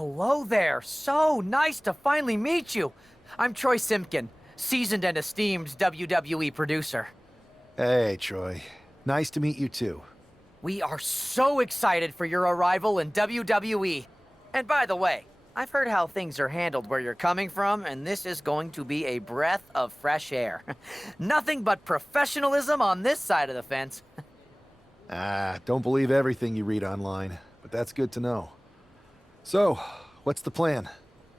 Hello there. So nice to finally meet you. I'm Troy Simpkin, seasoned and esteemed WWE producer. Hey, Troy. Nice to meet you too. We are so excited for your arrival in WWE. And by the way, I've heard how things are handled where you're coming from, and this is going to be a breath of fresh air. Nothing but professionalism on this side of the fence. Don't believe everything you read online, but that's good to know. So, what's the plan?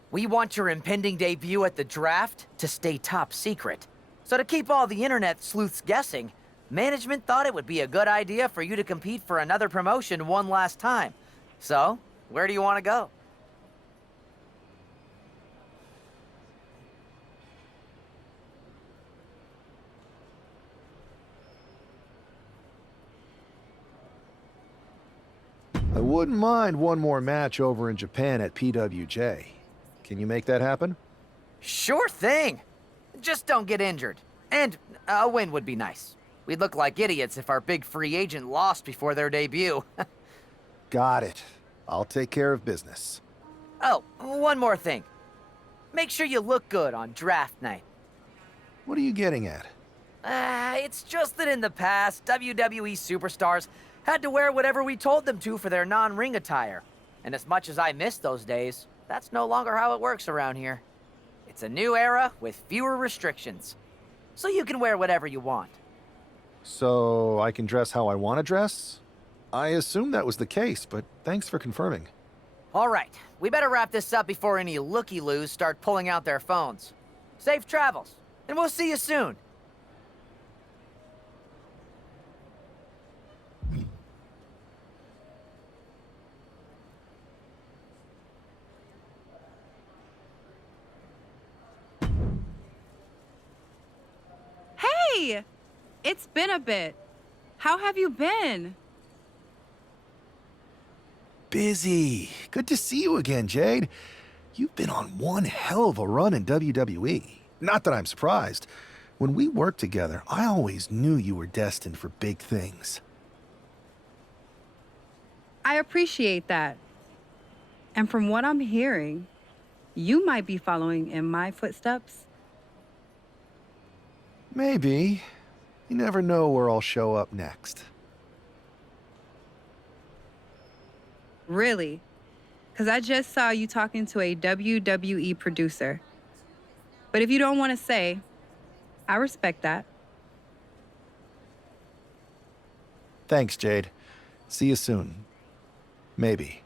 We want your impending debut at the draft to stay top secret. So to keep all the internet sleuths guessing, management thought it would be a good idea for you to compete for another promotion one last time. So, where do you want to go? I wouldn't mind one more match over in Japan at PWJ. Can you make that happen? Sure thing. Just don't get injured. And a win would be nice. We'd look like idiots if our big free agent lost before their debut. Got it. I'll take care of business. Oh, one more thing. Make sure you look good on draft night. What are you getting at? It's just that in the past, WWE superstars had to wear whatever we told them to for their non-ring attire. And as much as I miss those days, that's no longer how it works around here. It's a new era with fewer restrictions. So you can wear whatever you want. So, I can dress how I want to dress? I assumed that was the case, but thanks for confirming. All right, we better wrap this up before any looky-loos start pulling out their phones. Safe travels, and we'll see you soon. Hey! It's been a bit. How have you been? Busy. Good to see you again, Jade. You've been on one hell of a run in WWE. Not that I'm surprised. When we worked together, I always knew you were destined for big things. I appreciate that. And from what I'm hearing, you might be following in my footsteps. Maybe. You never know where I'll show up next. Really? Because I just saw you talking to a WWE producer. But if you don't want to say, I respect that. Thanks, Jade. See you soon. Maybe.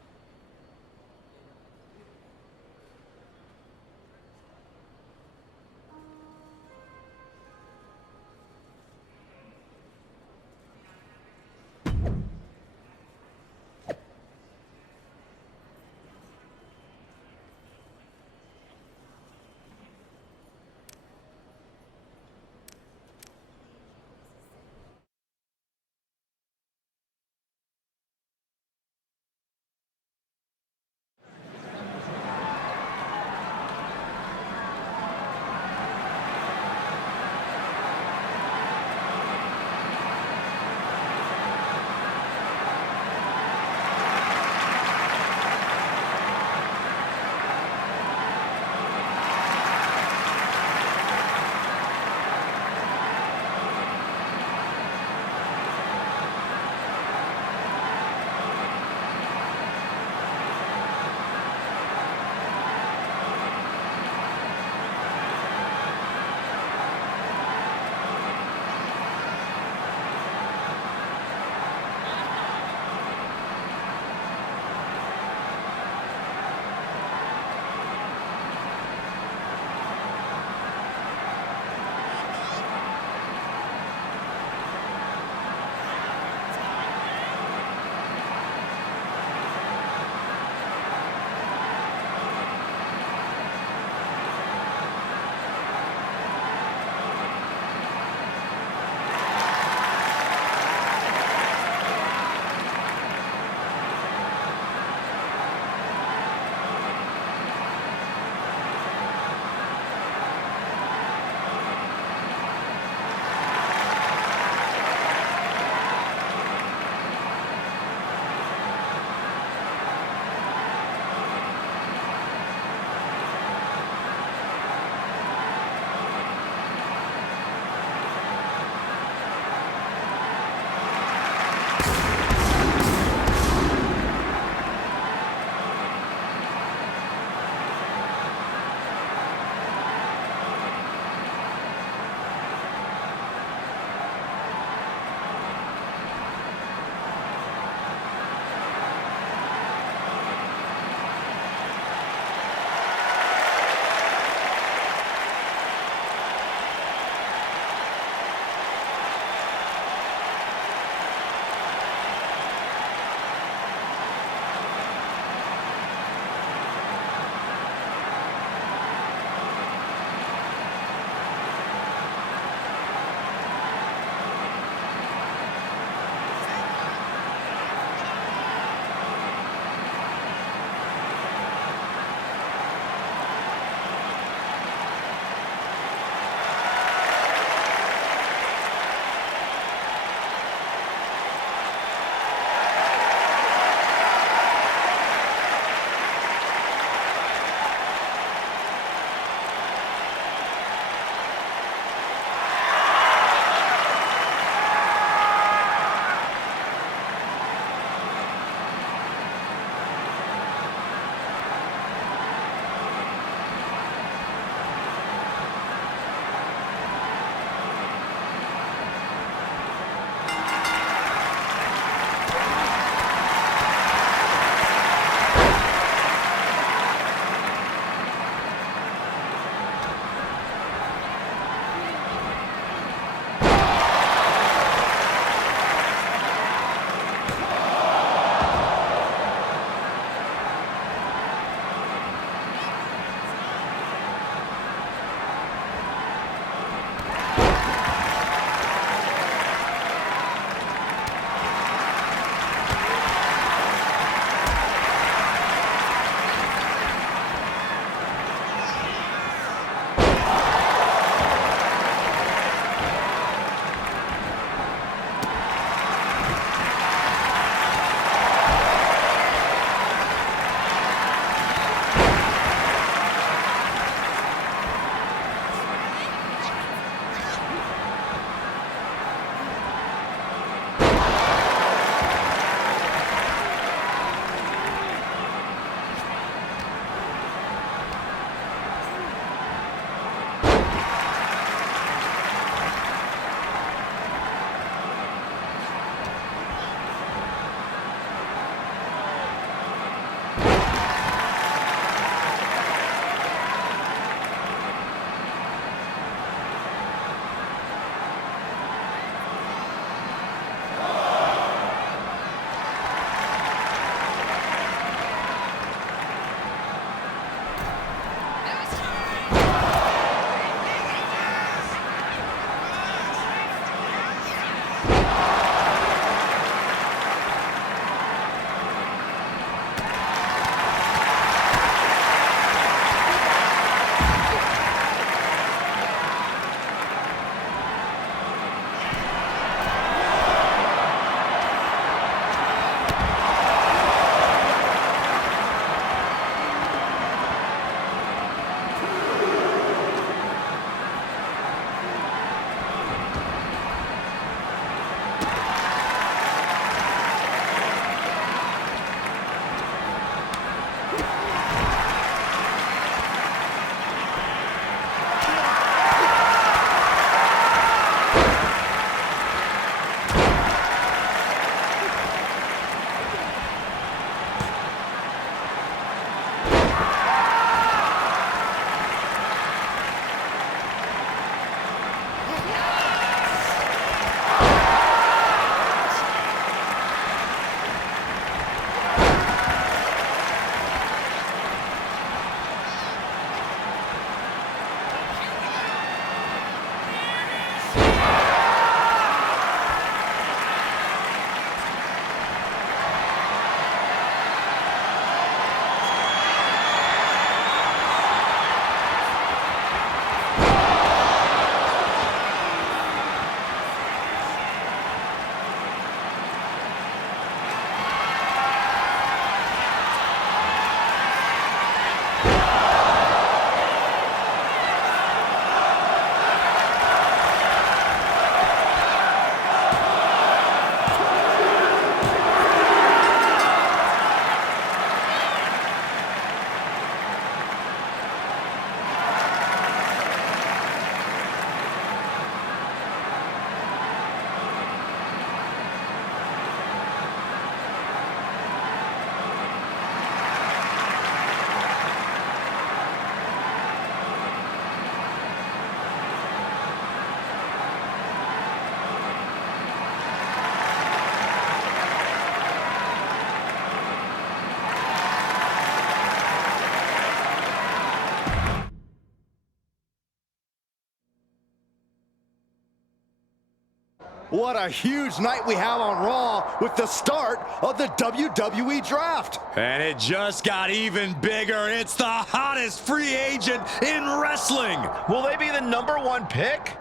What a huge night we have on Raw with the start of the WWE Draft. And it just got even bigger. It's the hottest free agent in wrestling. Will they be the #1 pick?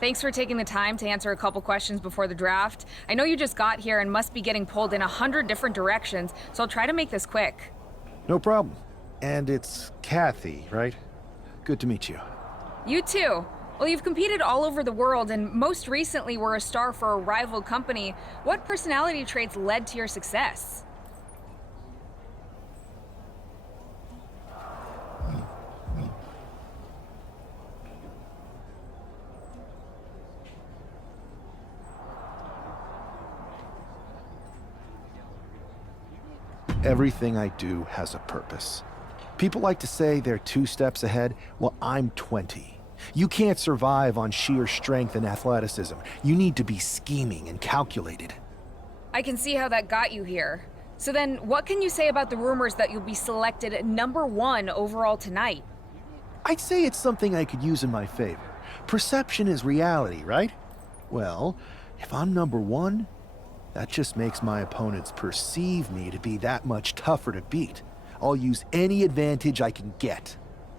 Thanks for taking the time to answer a couple questions before the draft. I know you just got here and must be getting pulled in 100 different directions, so I'll try to make this quick. No problem. And it's Kathy, right? Good to meet you. You too. Well, you've competed all over the world and most recently were a star for a rival company. What personality traits led to your success? Everything I do has a purpose. People like to say they're 2 steps ahead. Well, I'm 20. You can't survive on sheer strength and athleticism. You need to be scheming and calculated. I can see how that got you here. So then, what can you say about the rumors that you'll be selected #1 overall tonight? I'd say it's something I could use in my favor. Perception is reality, right? Well, if I'm #1, that just makes my opponents perceive me to be that much tougher to beat. I'll use any advantage I can get.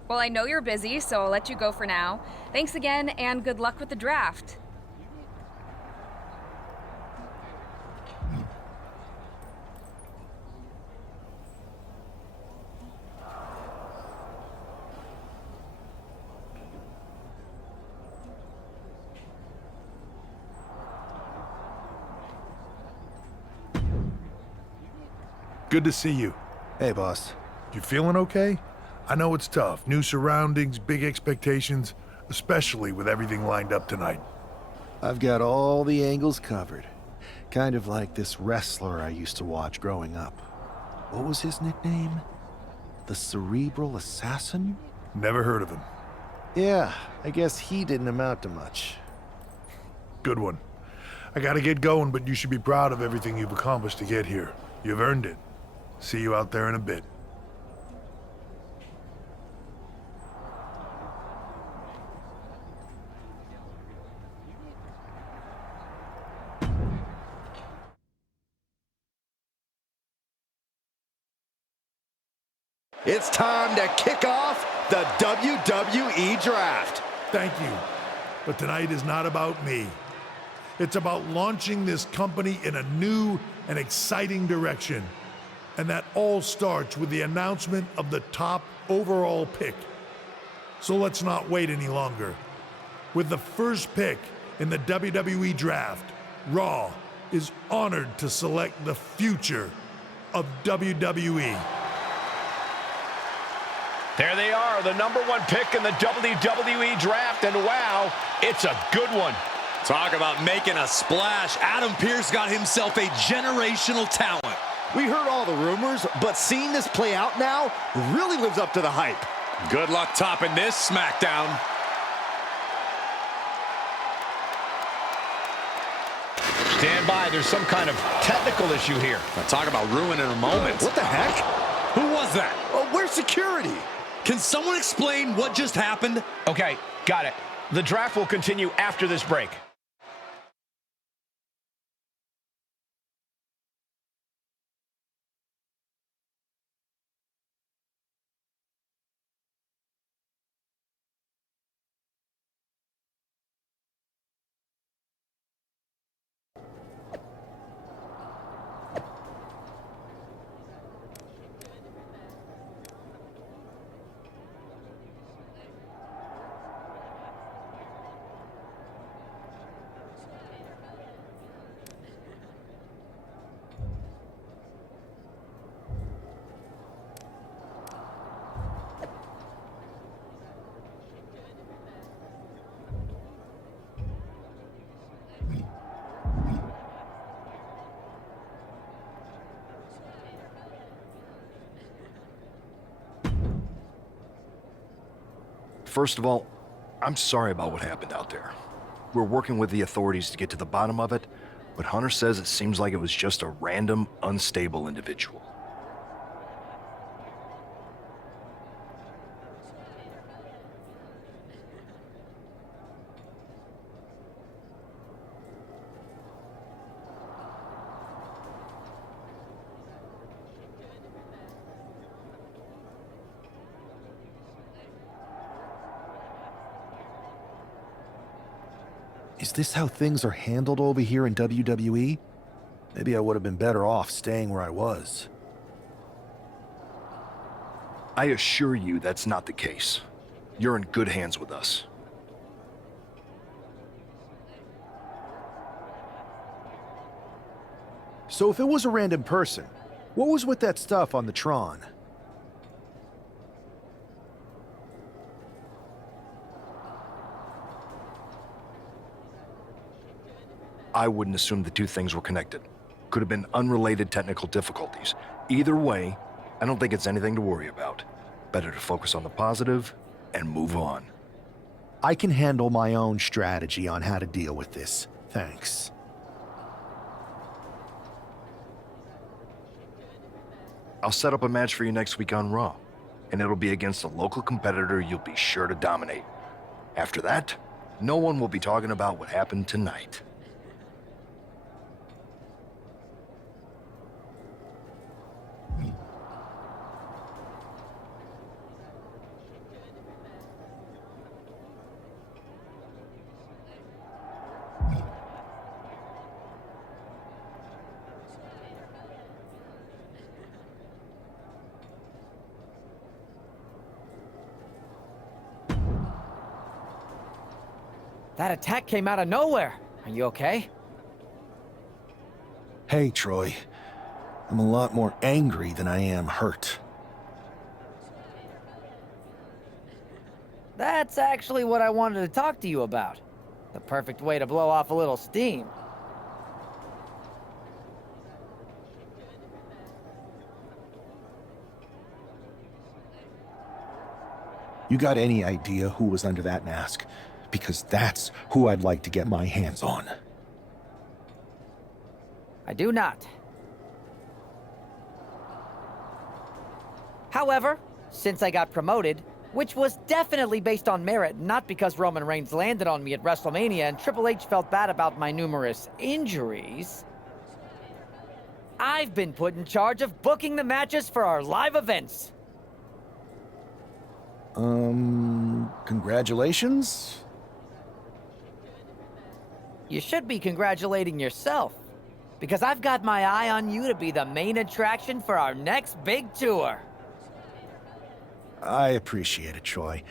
Well, I know you're busy, so I'll let you go for now. Thanks again, and good luck with the draft. Good to see you. Hey, boss. You feeling okay? I know it's tough. New surroundings, big expectations, especially with everything lined up tonight. I've got all the angles covered. Kind of like this wrestler I used to watch growing up. What was his nickname? The Cerebral Assassin? Never heard of him. Yeah, I guess he didn't amount to much. Good one. I gotta get going, but you should be proud of everything you've accomplished to get here. You've earned it. See you out there in a bit. It's time to kick off the WWE Draft. Thank you. But tonight is not about me. It's about launching this company in a new and exciting direction. And that all starts with the announcement of the top overall pick. So let's not wait any longer. With the first pick in the WWE Draft, Raw is honored to select the future of WWE. There they are, the #1 pick in the WWE Draft, and wow, it's a good one. Talk about making a splash. Adam Pearce got himself a generational talent. We heard all the rumors, but seeing this play out now really lives up to the hype. Good luck topping this SmackDown. Stand by, there's some kind of technical issue here. Now talk about ruining a moment. What the heck? Who was that? Oh, where's security? Can someone explain what just happened? Okay, got it. The draft will continue after this break. First of all, I'm sorry about what happened out there. We're working with the authorities to get to the bottom of it, but Hunter says it seems like it was just a random, unstable individual. Is this how things are handled over here in WWE? Maybe I would have been better off staying where I was. I assure you that's not the case. You're in good hands with us. So if it was a random person, what was with that stuff on the Tron? I wouldn't assume the two things were connected. Could have been unrelated technical difficulties. Either way, I don't think it's anything to worry about. Better to focus on the positive and move on. I can handle my own strategy on how to deal with this. Thanks. I'll set up a match for you next week on Raw, and it'll be against a local competitor you'll be sure to dominate. After that, no one will be talking about what happened tonight. That attack came out of nowhere. Are you okay? Hey, Troy. I'm a lot more angry than I am hurt. That's actually what I wanted to talk to you about. The perfect way to blow off a little steam. You got any idea who was under that mask? Because that's who I'd like to get my hands on. I do not. However, since I got promoted, which was definitely based on merit, not because Roman Reigns landed on me at WrestleMania and Triple H felt bad about my numerous injuries, I've been put in charge of booking the matches for our live events. Congratulations? You should be congratulating yourself, because I've got my eye on you to be the main attraction for our next big tour. I appreciate it, Troy.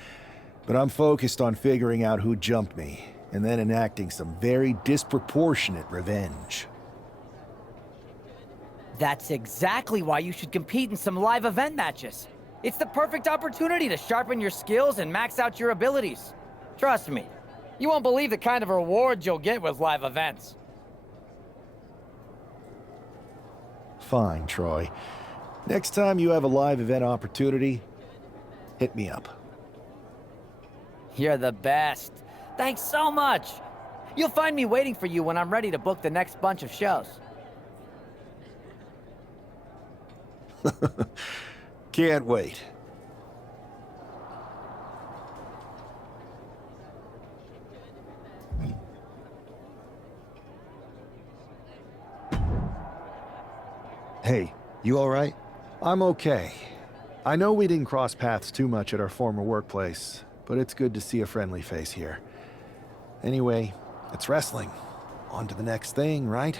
But I'm focused on figuring out who jumped me, and then enacting some very disproportionate revenge. That's exactly why you should compete in some live event matches. It's the perfect opportunity to sharpen your skills and max out your abilities. Trust me, you won't believe the kind of rewards you'll get with live events. Fine, Troy. Next time you have a live event opportunity, hit me up. You're the best. Thanks so much. You'll find me waiting for you when I'm ready to book the next bunch of shows. Can't wait. Hey, you all right? I'm okay. I know we didn't cross paths too much at our former workplace, but it's good to see a friendly face here. Anyway, it's wrestling. On to the next thing, right?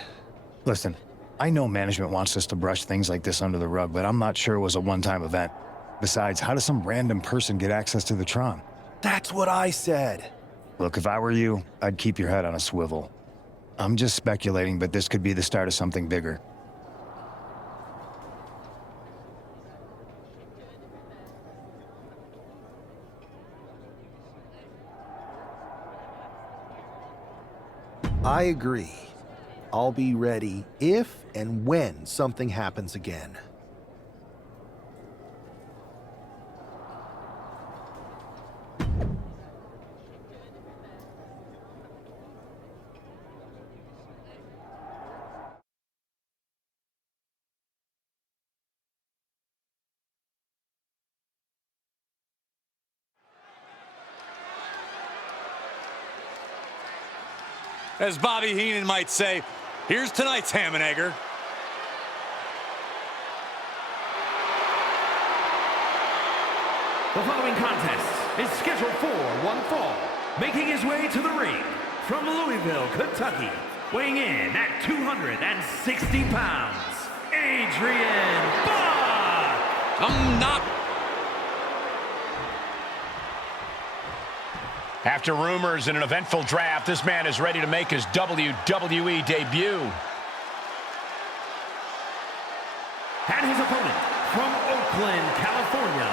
Listen, I know management wants us to brush things like this under the rug, but I'm not sure it was a one-time event. Besides, how does some random person get access to the Tron? That's what I said. Look, if I were you, I'd keep your head on a swivel. I'm just speculating, but this could be the start of something bigger. I agree. I'll be ready if and when something happens again. As Bobby Heenan might say, here's tonight's ham and egger. The following contest is scheduled for one fall. Making his way to the ring from Louisville, Kentucky, weighing in at 260 pounds, Adrian Buck! I'm not. After rumors and an eventful draft, this man is ready to make his WWE debut. And his opponent from Oakland, California,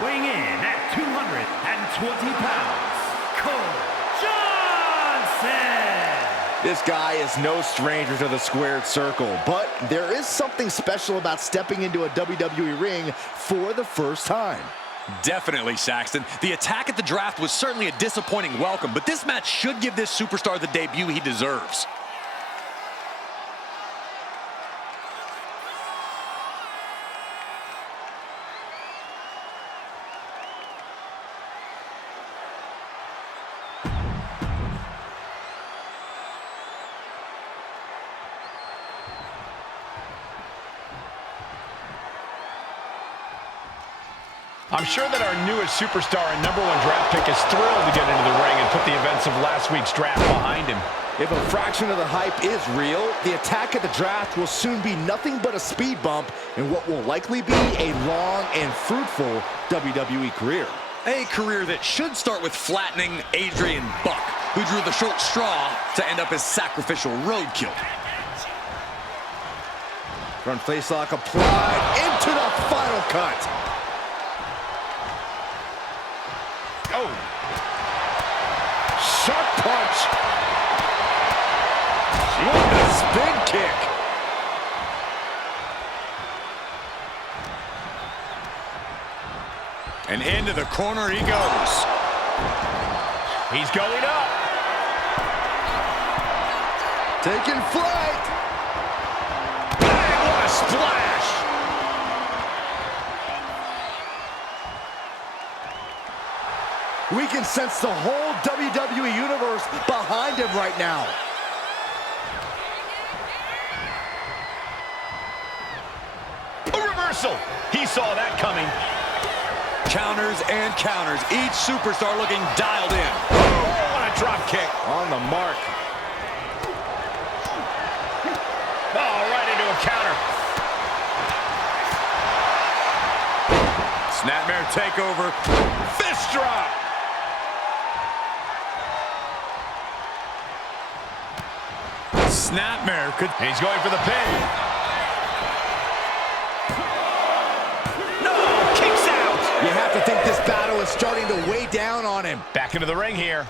weighing in at 220 pounds, Cole Johnson! This guy is no stranger to the squared circle, but there is something special about stepping into a WWE ring for the first time. Definitely, Saxton. The attack at the draft was certainly a disappointing welcome, but this match should give this superstar the debut he deserves. I'm sure that our newest superstar and #1 draft pick is thrilled to get into the ring and put the events of last week's draft behind him. If a fraction of the hype is real, the attack at the draft will soon be nothing but a speed bump in what will likely be a long and fruitful WWE career. A career that should start with flattening Adrian Buck, who drew the short straw to end up as sacrificial roadkill. Front face lock applied into the final cut. Oh. Sharp punch. What a spin kick. And into the corner he goes. He's going up. Taking flight. Bang, what a splash. We can sense the whole WWE Universe behind him right now. A reversal. He saw that coming. Counters and counters. Each superstar looking dialed in. Oh, what a drop kick. On the mark. Oh, right into a counter. Snapmare takeover. Fist drop. Snapmare could... And he's going for the pin. No, kicks out. You have to think this battle is starting to weigh down on him. Back into the ring here.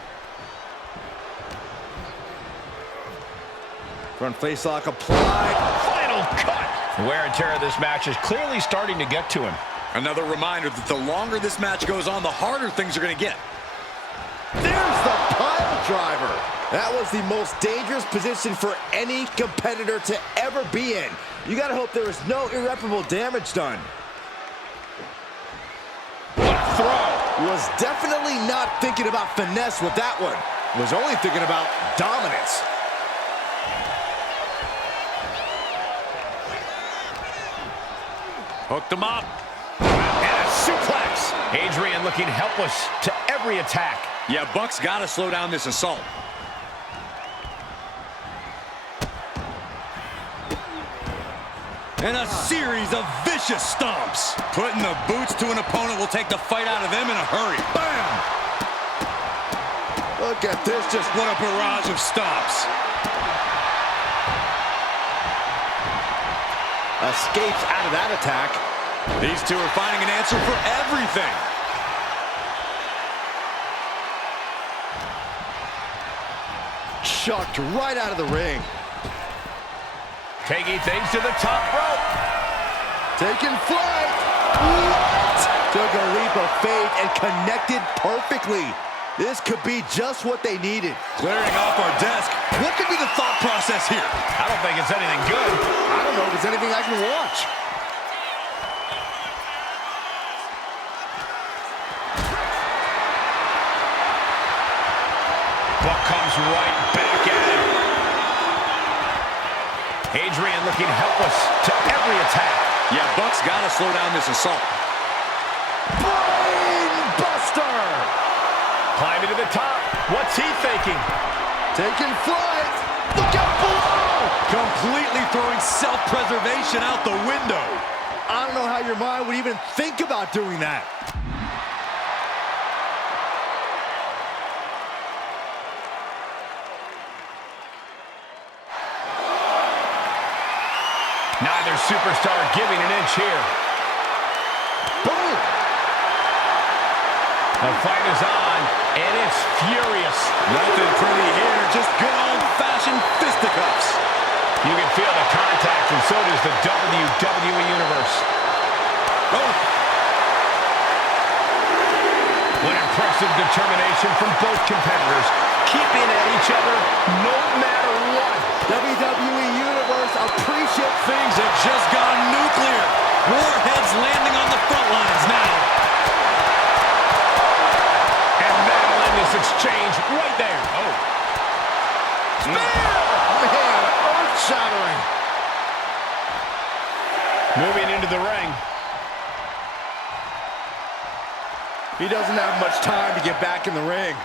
Front face lock applied. Final cut. The wear and tear of this match is clearly starting to get to him. Another reminder that the longer this match goes on, the harder things are going to get. There's the pile driver. That was the most dangerous position for any competitor to ever be in. You got to hope there was no irreparable damage done. What a throw. Was definitely not thinking about finesse with that one. Was only thinking about dominance. Hooked him up. And a suplex. Adrian looking helpless to every attack. Yeah, Buck's got to slow down this assault. And a series of vicious stomps. Putting the boots to an opponent will take the fight out of them in a hurry. Bam! Look at this, just What a barrage of stomps. escapes out of that attack. These two are finding an answer for everything. Chucked right out of the ring. Taking things to the top rope. Taking flight. What? Took a leap of faith and connected perfectly. This could be just what they needed. Clearing off our desk. What could be the thought process here? I don't think it's anything good. I don't know if it's anything I can watch. Buck comes right back at him. Adrian looking helpless to every attack. Yeah, Buck's got to slow down this assault. Brain buster. Climbing to the top. What's he thinking? Taking flight. Look out below. Completely throwing self-preservation out the window. I don't know how your mind would even think about doing that. Neither superstar giving an inch here. Boom. The fight is on, and it's furious. Nothing pretty here, just good old-fashioned fisticuffs. You can feel the contact, and so does the WWE Universe. Oh. What impressive determination from both competitors, keeping at each other no matter what. WWE Universe appreciate Things have just gone nuclear. Warheads landing on the front lines now. And that'll end this exchange right there. Oh. Spear! Man, earth-shattering. Moving into the ring. He doesn't have much time to get back in the ring.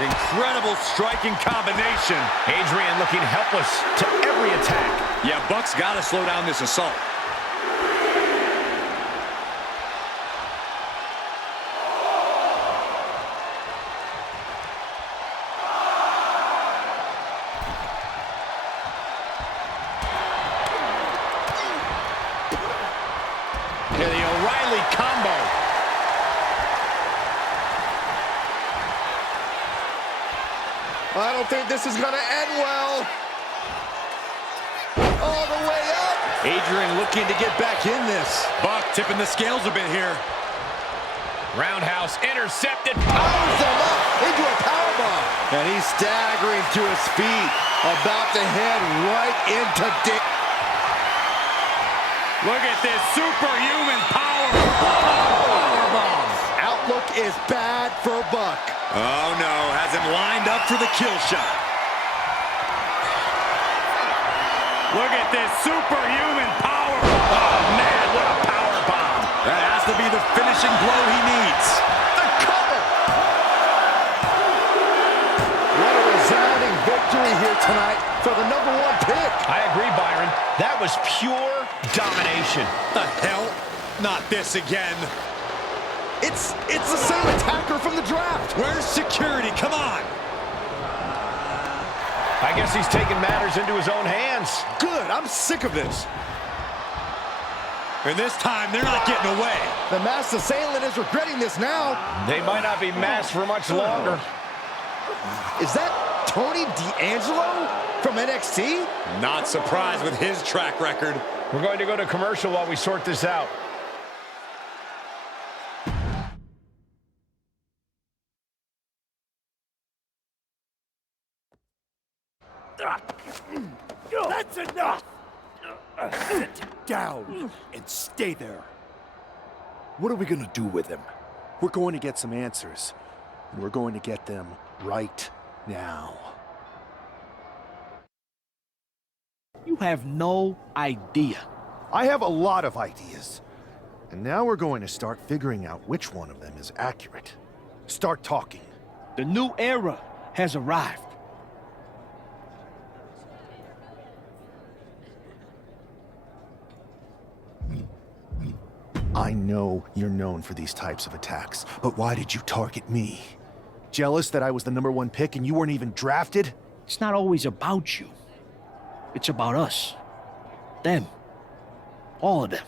Incredible striking combination. Adrian looking helpless to every attack. Yeah, Buck's got to slow down this assault. I don't think this is going to end well. All the way up. Adrian looking to get back in this. Buck tipping the scales a bit here. Roundhouse intercepted. Powers them up into a powerbomb. And he's staggering to his feet. About to head right into Dick. Look at this superhuman power. Powerbomb. Outlook is bad for Buck. Oh no, has him lined up for the kill shot. Look at this superhuman power. Oh man, what a power bomb. That has to be the finishing blow he needs. The cover. What a resounding victory here tonight for the #1 pick. I agree, Byron. That was pure domination. The hell? Not this again. It's the same attacker from the draft. Where's security? Come on. I guess he's taking matters into his own hands. Good, I'm sick of this. And this time, they're not getting away. The masked assailant is regretting this now. They might not be masked for much longer. Is that Tony D'Angelo from NXT? Not surprised with his track record. We're going to go to commercial while we sort this out. That's enough! Sit down and stay there. What are we gonna do with him? We're going to get some answers, and we're going to get them right now. You have no idea. I have a lot of ideas. And now we're going to start figuring out which one of them is accurate. Start talking. The new era has arrived. I know you're known for these types of attacks, but why did you target me? Jealous that I was the #1 pick and you weren't even drafted? It's not always about you. It's about us. Them. All of them.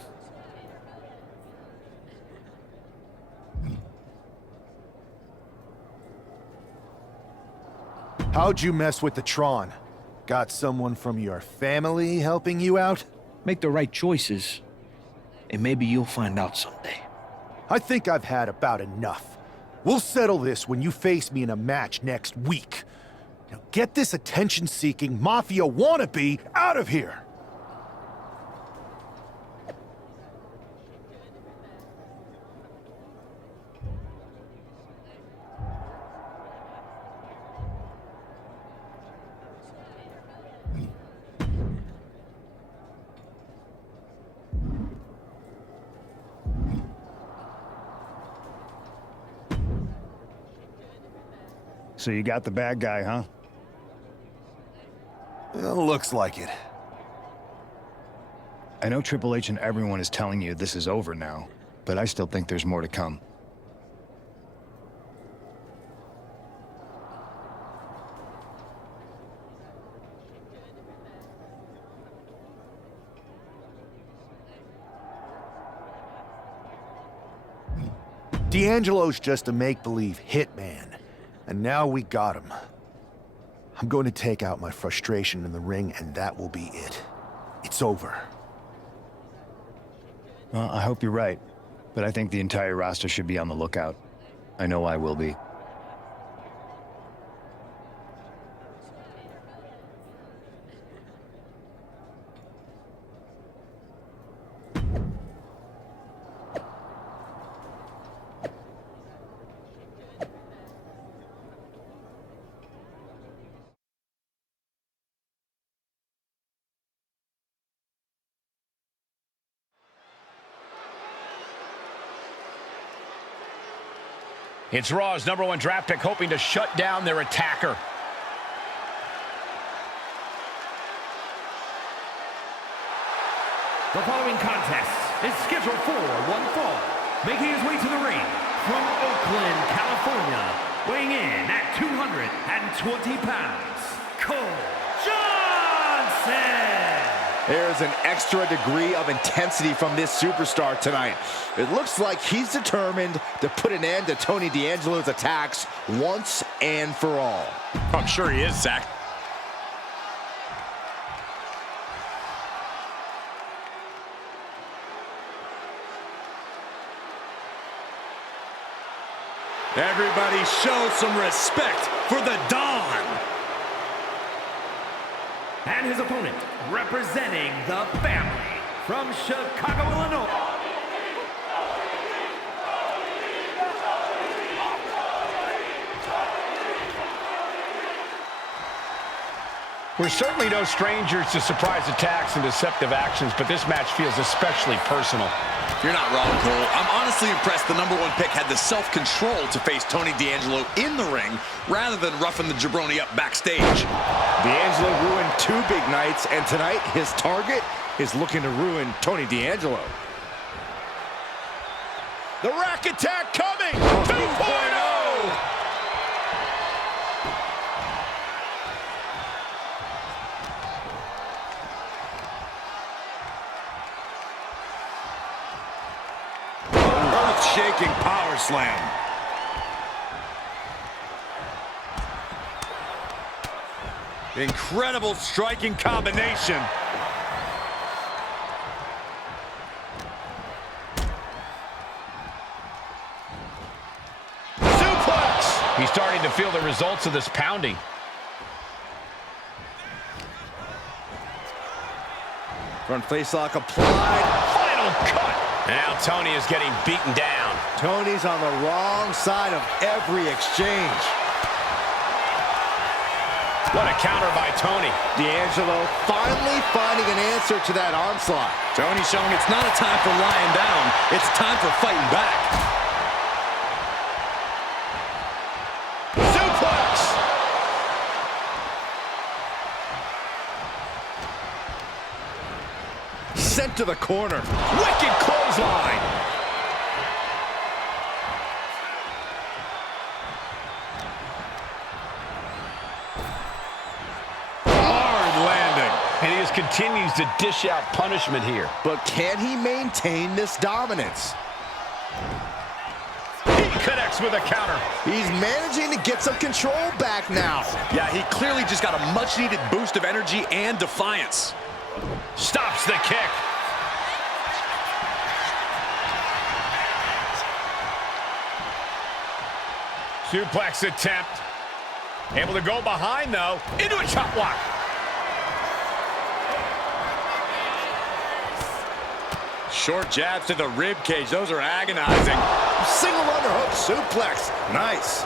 How'd you mess with the Tron? Got someone from your family helping you out? Make the right choices, and maybe you'll find out someday. I think I've had about enough. We'll settle this when you face me in a match next week. Now get this attention-seeking mafia wannabe out of here! So you got the bad guy, huh? Well, looks like it. I know Triple H and everyone is telling you this is over now, but I still think there's more to come. D'Angelo's just a make-believe hitman, and now we got him. I'm going to take out my frustration in the ring, and that will be it. It's over. Well, I hope you're right, but I think the entire roster should be on the lookout. I know I will be. It's Raw's #1 draft pick hoping to shut down their attacker. The following contest is scheduled for one fall. Making his way to the ring from Oakland, California, weighing in at 220 pounds, Cole Johnson! There's an extra degree of intensity from this superstar tonight. It looks like he's determined to put an end to Tony D'Angelo's attacks once and for all. I'm sure he is, Zach. Everybody show some respect for the Don. And his opponent, representing the family from Chicago, Illinois. We're certainly no strangers to surprise attacks and deceptive actions, but this match feels especially personal. You're not wrong, Cole. I'm honestly impressed the #1 pick had the self-control to face Tony D'Angelo in the ring rather than roughing the jabroni up backstage. D'Angelo ruined 2 big nights, and tonight his target is looking to ruin Tony D'Angelo. The rack attack coming! 2.0! Earth-shaking power slam. Incredible striking combination. Suplex! He's starting to feel the results of this pounding. Front facelock applied. Final cut! Now Tony is getting beaten down. Tony's on the wrong side of every exchange. What a counter by Tony. D'Angelo finally finding an answer to that onslaught. Tony showing it's not a time for lying down, it's time for fighting back. Suplex! Sent to the corner. Wicked clothesline. And he just continues to dish out punishment here. But can he maintain this dominance? He connects with a counter. He's managing to get some control back now. Yeah, he clearly just got a much-needed boost of energy and defiance. Stops the kick. Suplex attempt. Able to go behind, though. Into a chop block. Short jabs to the rib cage. Those are agonizing. Single underhook suplex. Nice.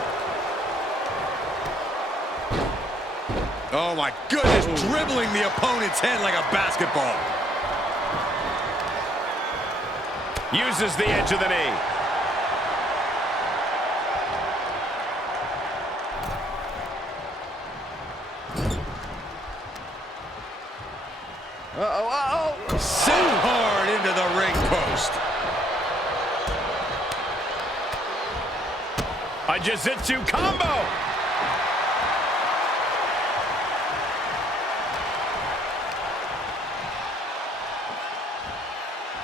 Oh, my goodness. Dribbling the opponent's head like a basketball. Uses the edge of the knee. Uh-oh, uh-oh. So hard into the ring post. A jiu-jitsu combo.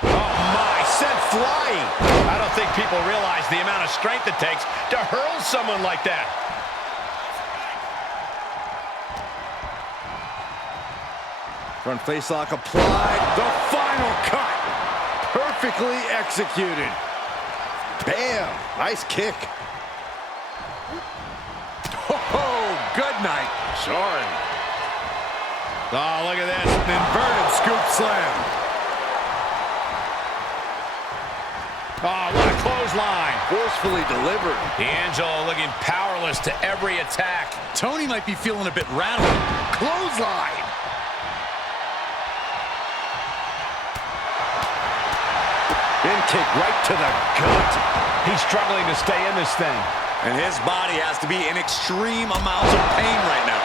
Oh my, sent flying. I don't think people realize the amount of strength it takes to hurl someone like that. Front facelock applied. The final cut. Perfectly executed. Bam. Nice kick. Oh, good night. Soaring. Oh, look at this. Inverted scoop slam. Oh, what a clothesline. Forcefully delivered. D'Angelo looking powerless to every attack. Tony might be feeling a bit rattled. Clothesline. In kick right to the gut. He's struggling to stay in this thing. And his body has to be in extreme amounts of pain right now.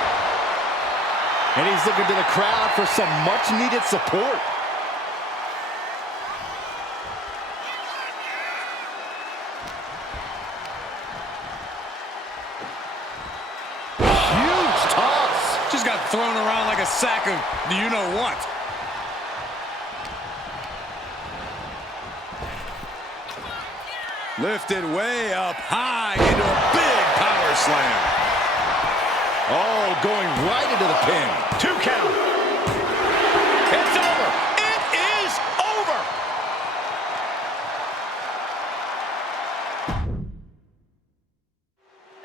And he's looking to the crowd for some much-needed support. Huge toss. Just got thrown around like a sack of you-know-what. Lifted way up high into a big power slam. Oh, going right into the pin. 2 count. It's over. It is over.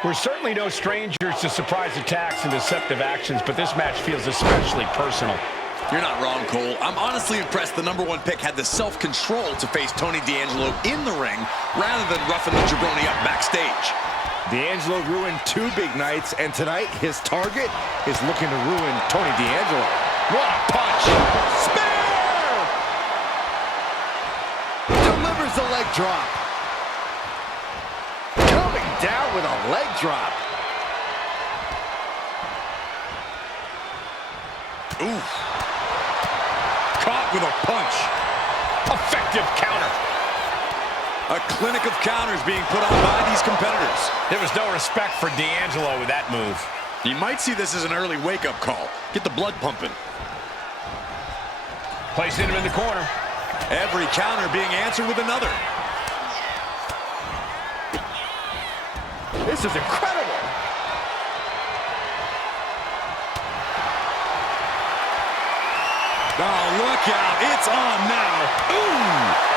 We're certainly no strangers to surprise attacks and deceptive actions, but this match feels especially personal. You're not wrong, Cole. I'm honestly impressed the #1 pick had the self-control to face Tony D'Angelo in the ring rather than roughing the jabroni up backstage. D'Angelo ruined 2 big nights, and tonight his target is looking to ruin Tony D'Angelo. What a punch! Spear! Delivers the leg drop. Coming down with a leg drop. Oof. Caught with a punch. Effective counter. A clinic of counters being put on by these competitors. There was no respect for D'Angelo with that move. You might see this as an early wake-up call. Get the blood pumping. Placing him in the corner. Every counter being answered with another. This is incredible. Oh, look out. It's on now. Ooh!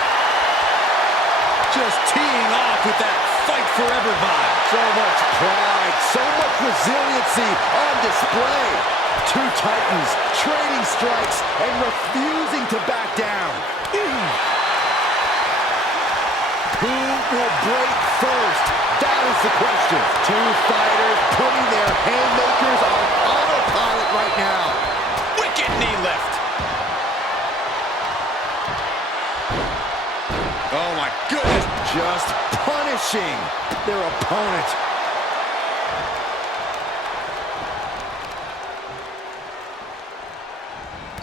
Just teeing off with that fight forever vibe. So much pride, so much resiliency on display. 2 titans trading strikes and refusing to back down. Who will break first? That is the question. 2 fighters putting their haymakers on autopilot right now. Wicked knee lift. Oh, my goodness. Just punishing their opponent.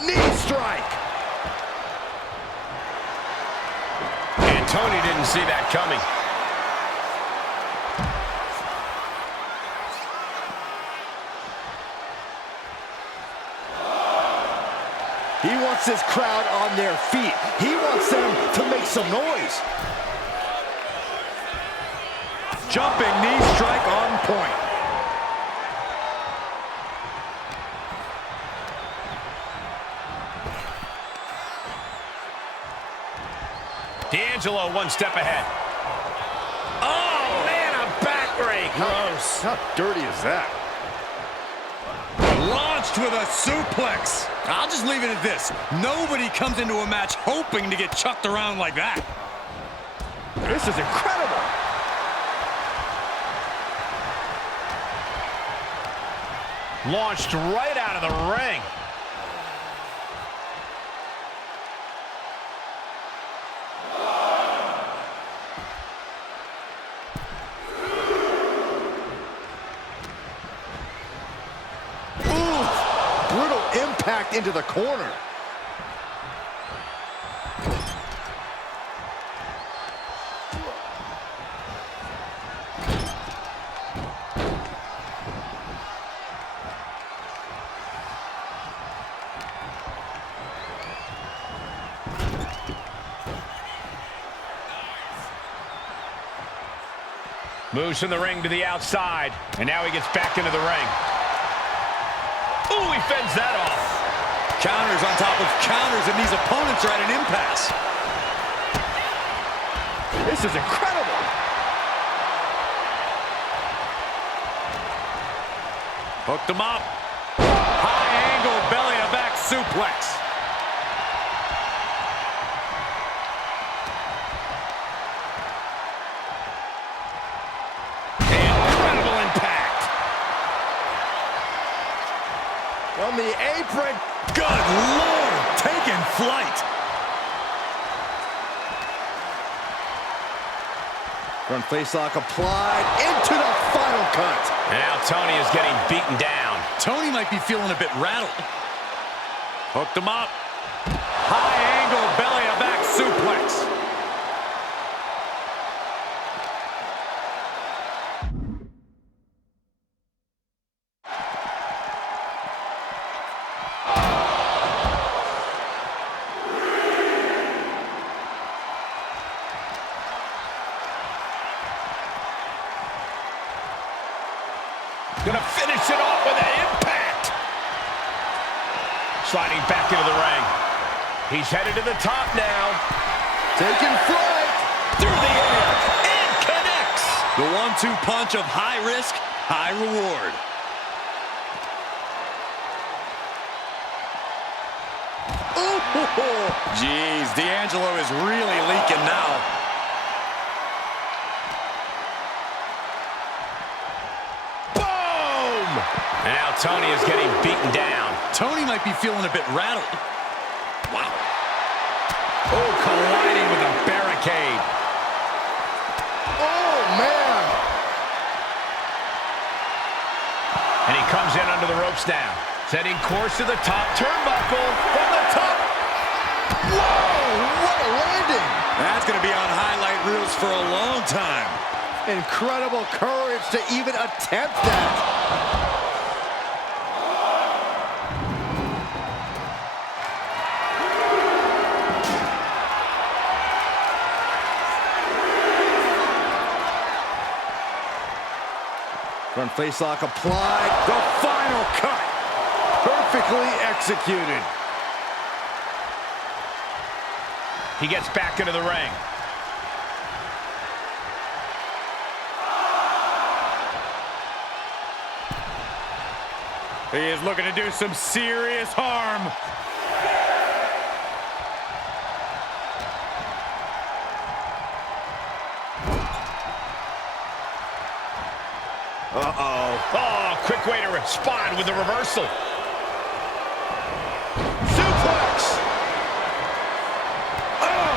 Knee strike. And Tony didn't see that coming. He wants this crowd on their feet. He wants them to make some noise. Jumping knee strike on point. D'Angelo 1 step ahead. Oh, man, a backbreak. Gross. How dirty is that? Launched with a suplex. I'll just leave it at this. Nobody comes into a match hoping to get chucked around like that. This is incredible. Launched right out of the ring. Brutal impact into the corner. Moves from the ring to the outside, and now he gets back into the ring. Ooh, he fends that off. Counters on top of counters, and these opponents are at an impasse. This is incredible. Hooked him up. High angle belly to back suplex. Incredible impact. On the apron. Good Lord, taking flight. Front facelock applied into the final cut. Now Tony is getting beaten down. Tony might be feeling a bit rattled. Hooked him up. High angle belly to back suplex. Gonna finish it off with an impact. Sliding back into the ring. He's headed to the top now. Taking flight. Through the air. And connects. The 1-2 punch of high risk, high reward. Ooh. Jeez, D'Angelo is really leaking now. Boom! And now Tony is getting beaten down. Tony might be feeling a bit rattled. Wow. Oh, colliding with a barricade. Oh, man. And he comes in under the ropes now. Setting course to the top turnbuckle from the top. Whoa, what a landing. That's going to be on highlight reels for a long time. Incredible courage to even attempt that. Front facelock applied. The final cut. Perfectly executed. He gets back into the ring. He is looking to do some serious harm. Uh-oh. Oh, quick way to respond with the reversal. Suplex. Oh.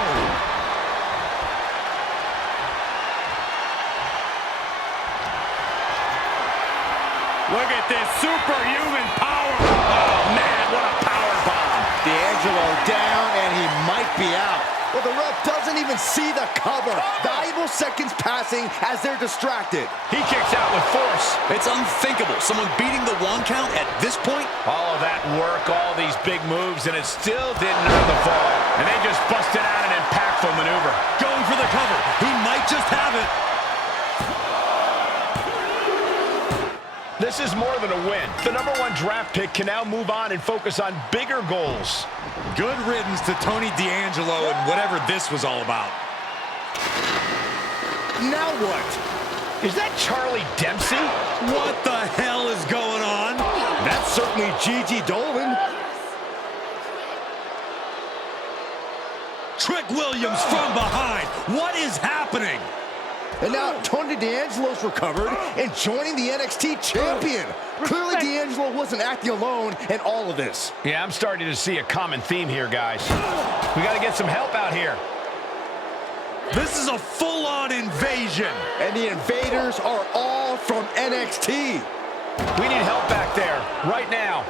Look at this superhuman power. Oh, man, what a power bomb. D'Angelo down, and he might be out. Well, the ref doesn't even see the cover. Valuable seconds passing as they're distracted. He kicks out with force. It's unthinkable. Someone beating the 1 count at this point? All of that work, all these big moves, and it still didn't earn the fall. And they just busted out an impactful maneuver. Going for the cover. He might just have it. This is more than a win. The #1 draft pick can now move on and focus on bigger goals. Good riddance to Tony D'Angelo and whatever this was all about. Now what? Is that Charlie Dempsey? What the hell is going on? That's certainly Gigi Dolan. Trick Williams from behind. What is happening? And now Tony D'Angelo's recovered and joining the NXT champion. Clearly D'Angelo wasn't acting alone in all of this. Yeah, I'm starting to see a common theme here, guys. We got to get some help out here. This is a full-on invasion. And the invaders are all from NXT. We need help back there, right now.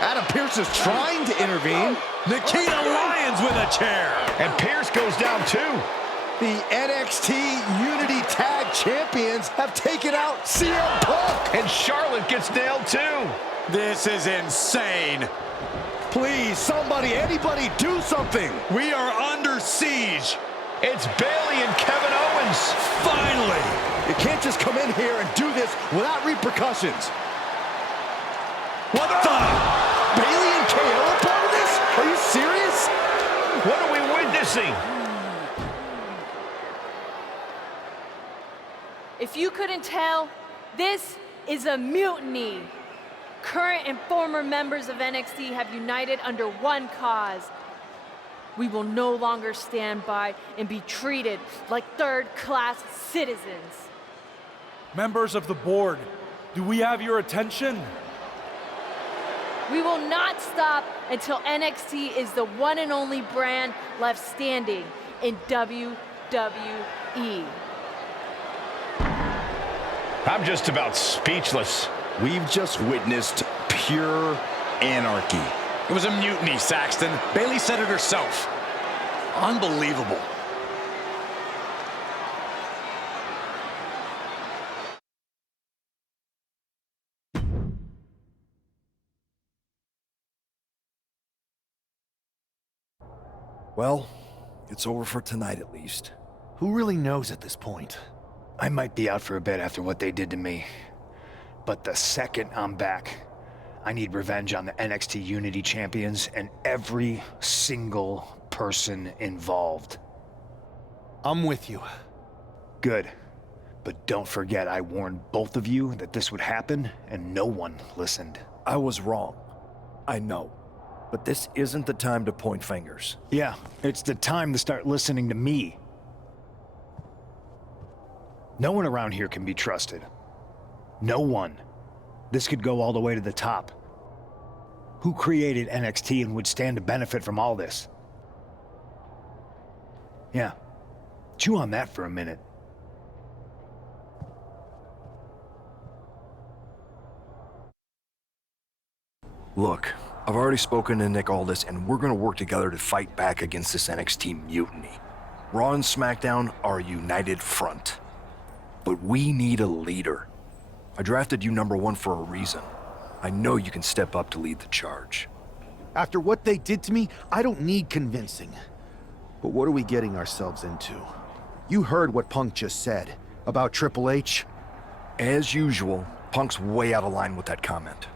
Adam Pearce is trying to intervene. Nikita Lyons with a chair. And Pearce goes down too. The NXT Unity Tag Champions have taken out CM Punk. And Charlotte gets nailed too. This is insane. Please, somebody, anybody, do something. We are under siege. It's Bayley and Kevin Owens. Finally. You can't just come in here and do this without repercussions. What the? Bayley and KO are part of this? Are you serious? What are we witnessing? If you couldn't tell, this is a mutiny. Current and former members of NXT have united under one cause. We will no longer stand by and be treated like third-class citizens. Members of the board, do we have your attention? We will not stop until NXT is the one and only brand left standing in WWE. I'm just about speechless. We've just witnessed pure anarchy. It was a mutiny, Saxton. Bayley said it herself. Unbelievable. Well, it's over for tonight at least. Who really knows at this point? I might be out for a bit after what they did to me. But the second I'm back, I need revenge on the NXT Unity Champions and every single person involved. I'm with you. Good. But don't forget I warned both of you that this would happen, and no one listened. I was wrong. I know. But this isn't the time to point fingers. Yeah, it's the time to start listening to me. No one around here can be trusted. No one. This could go all the way to the top. Who created NXT and would stand to benefit from all this? Yeah. Chew on that for a minute. Look, I've already spoken to Nick Aldis, and we're gonna work together to fight back against this NXT mutiny. Raw and SmackDown are a united front. But we need a leader. I drafted you #1 for a reason. I know you can step up to lead the charge. After what they did to me, I don't need convincing. But what are we getting ourselves into? You heard what Punk just said about Triple H. As usual, Punk's way out of line with that comment.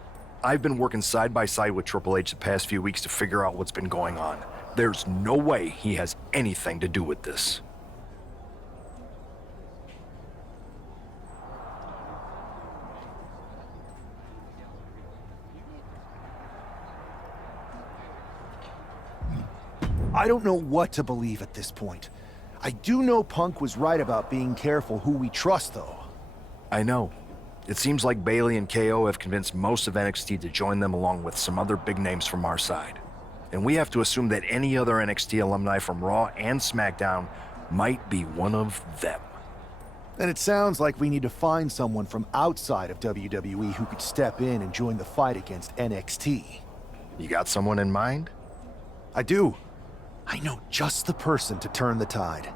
I've been working side by side with Triple H the past few weeks to figure out what's been going on. There's no way he has anything to do with this. I don't know what to believe at this point. I do know Punk was right about being careful who we trust, though. I know. It seems like Bayley and KO have convinced most of NXT to join them along with some other big names from our side. And we have to assume that any other NXT alumni from Raw and SmackDown might be one of them. And it sounds like we need to find someone from outside of WWE who could step in and join the fight against NXT. You got someone in mind? I do. I know just the person to turn the tide.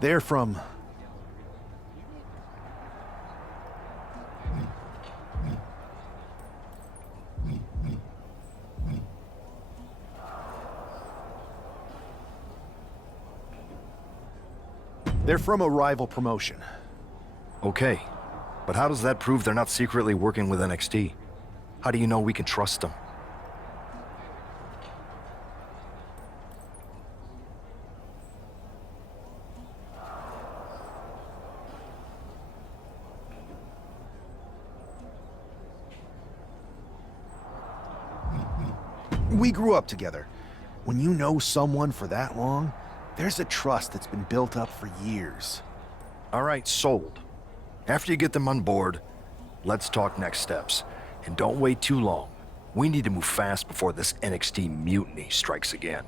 They're from... They're from a rival promotion. Okay, but how does that prove they're not secretly working with NXT? How do you know we can trust them? We grew up together. When you know someone for that long, there's a trust that's been built up for years. All right, sold. After you get them on board, let's talk next steps. And don't wait too long. We need to move fast before this NXT mutiny strikes again.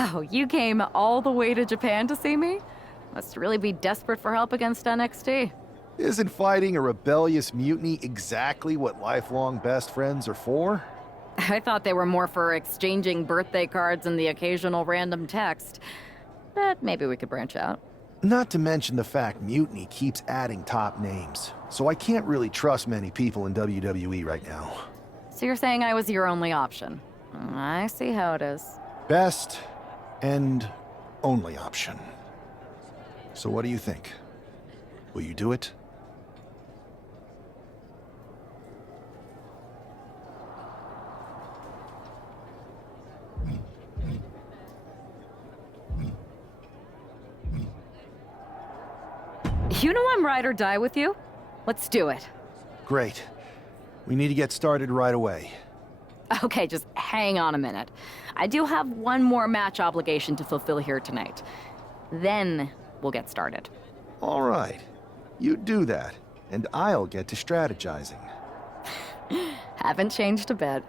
Wow, you came all the way to Japan to see me? Must really be desperate for help against NXT. Isn't fighting a rebellious mutiny exactly what lifelong best friends are for? I thought they were more for exchanging birthday cards and the occasional random text. But maybe we could branch out. Not to mention the fact Mutiny keeps adding top names, so I can't really trust many people in WWE right now. So you're saying I was your only option? I see how it is. Best and only option. So what do you think? Will you do it? You know I'm ride or die with you. Let's do it. Great. We need to get started right away. Okay, just hang on a minute. I do have one more match obligation to fulfill here tonight. Then we'll get started. All right. You do that, and I'll get to strategizing. Haven't changed a bit.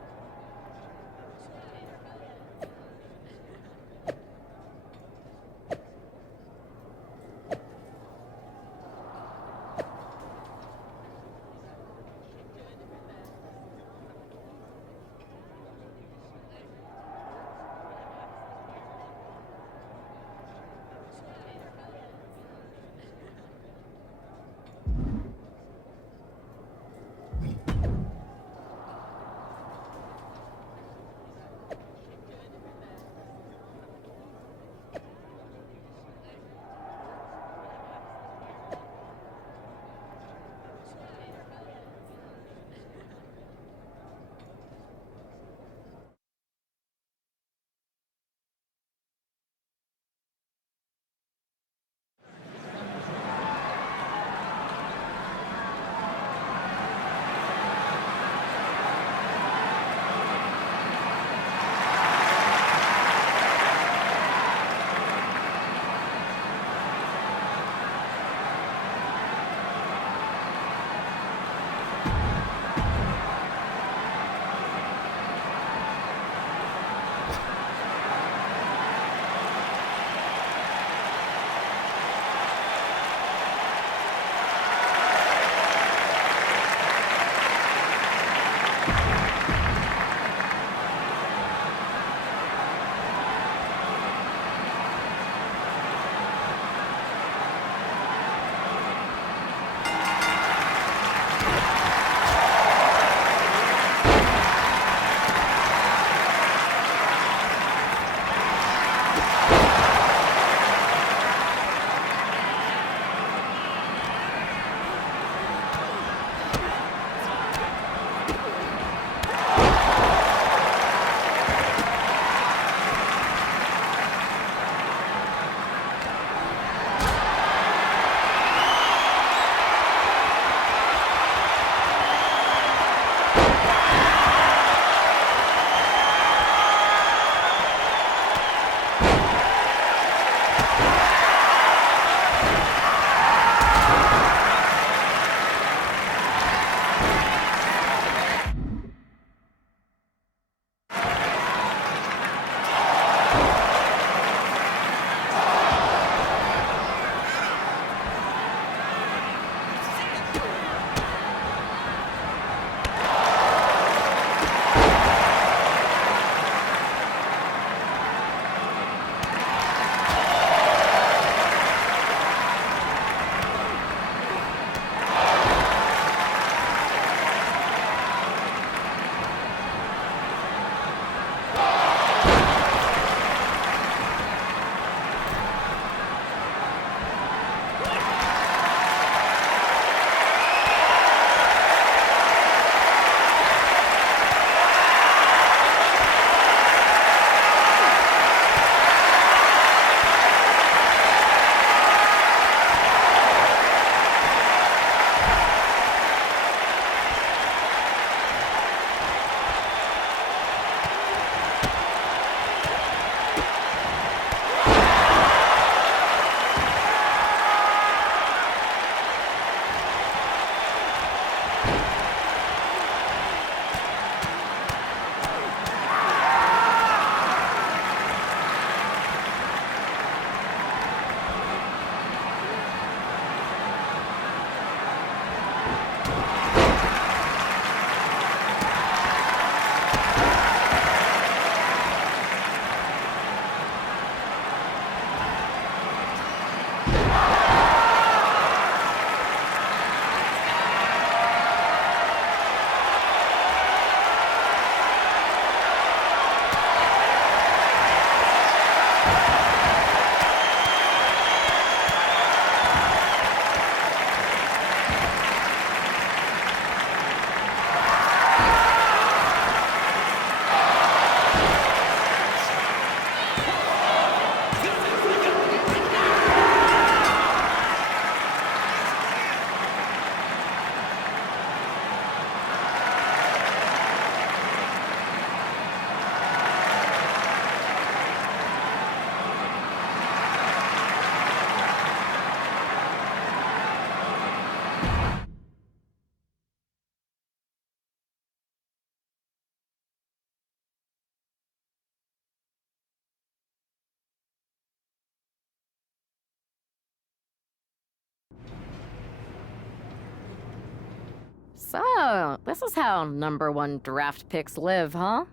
So, this is how #1 draft picks live, huh?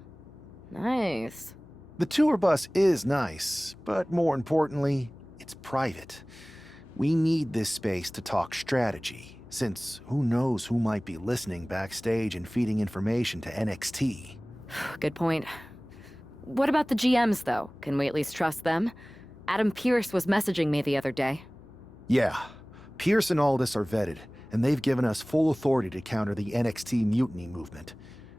Nice. The tour bus is nice, but more importantly, it's private. We need this space to talk strategy, since who knows who might be listening backstage and feeding information to NXT. Good point. What about the GMs, though? Can we at least trust them? Adam Pearce was messaging me the other day. Yeah, Pierce and Aldis are vetted, and they've given us full authority to counter the NXT mutiny movement.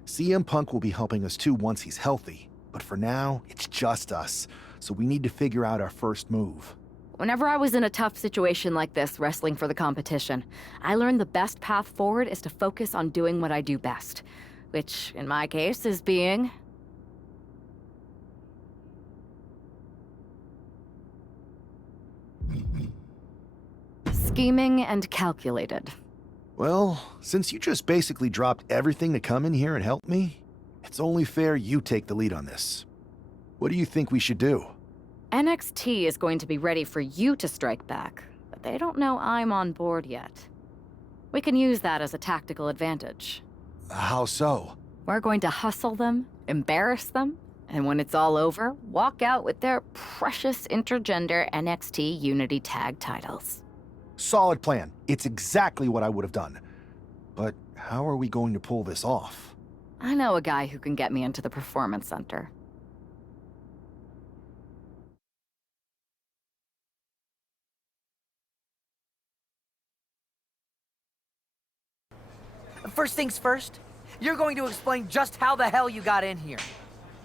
CM Punk will be helping us too once he's healthy, but for now, it's just us, so we need to figure out our first move. Whenever I was in a tough situation like this, wrestling for the competition, I learned the best path forward is to focus on doing what I do best, which, in my case, is being... scheming and calculated. Well, since you just basically dropped everything to come in here and help me, it's only fair you take the lead on this. What do you think we should do? NXT is going to be ready for you to strike back, but they don't know I'm on board yet. We can use that as a tactical advantage. How so? We're going to hustle them, embarrass them, and when it's all over, walk out with their precious intergender NXT Unity Tag titles. Solid plan. It's exactly what I would have done. But how are we going to pull this off? I know a guy who can get me into the Performance Center. First things first, you're going to explain just how the hell you got in here.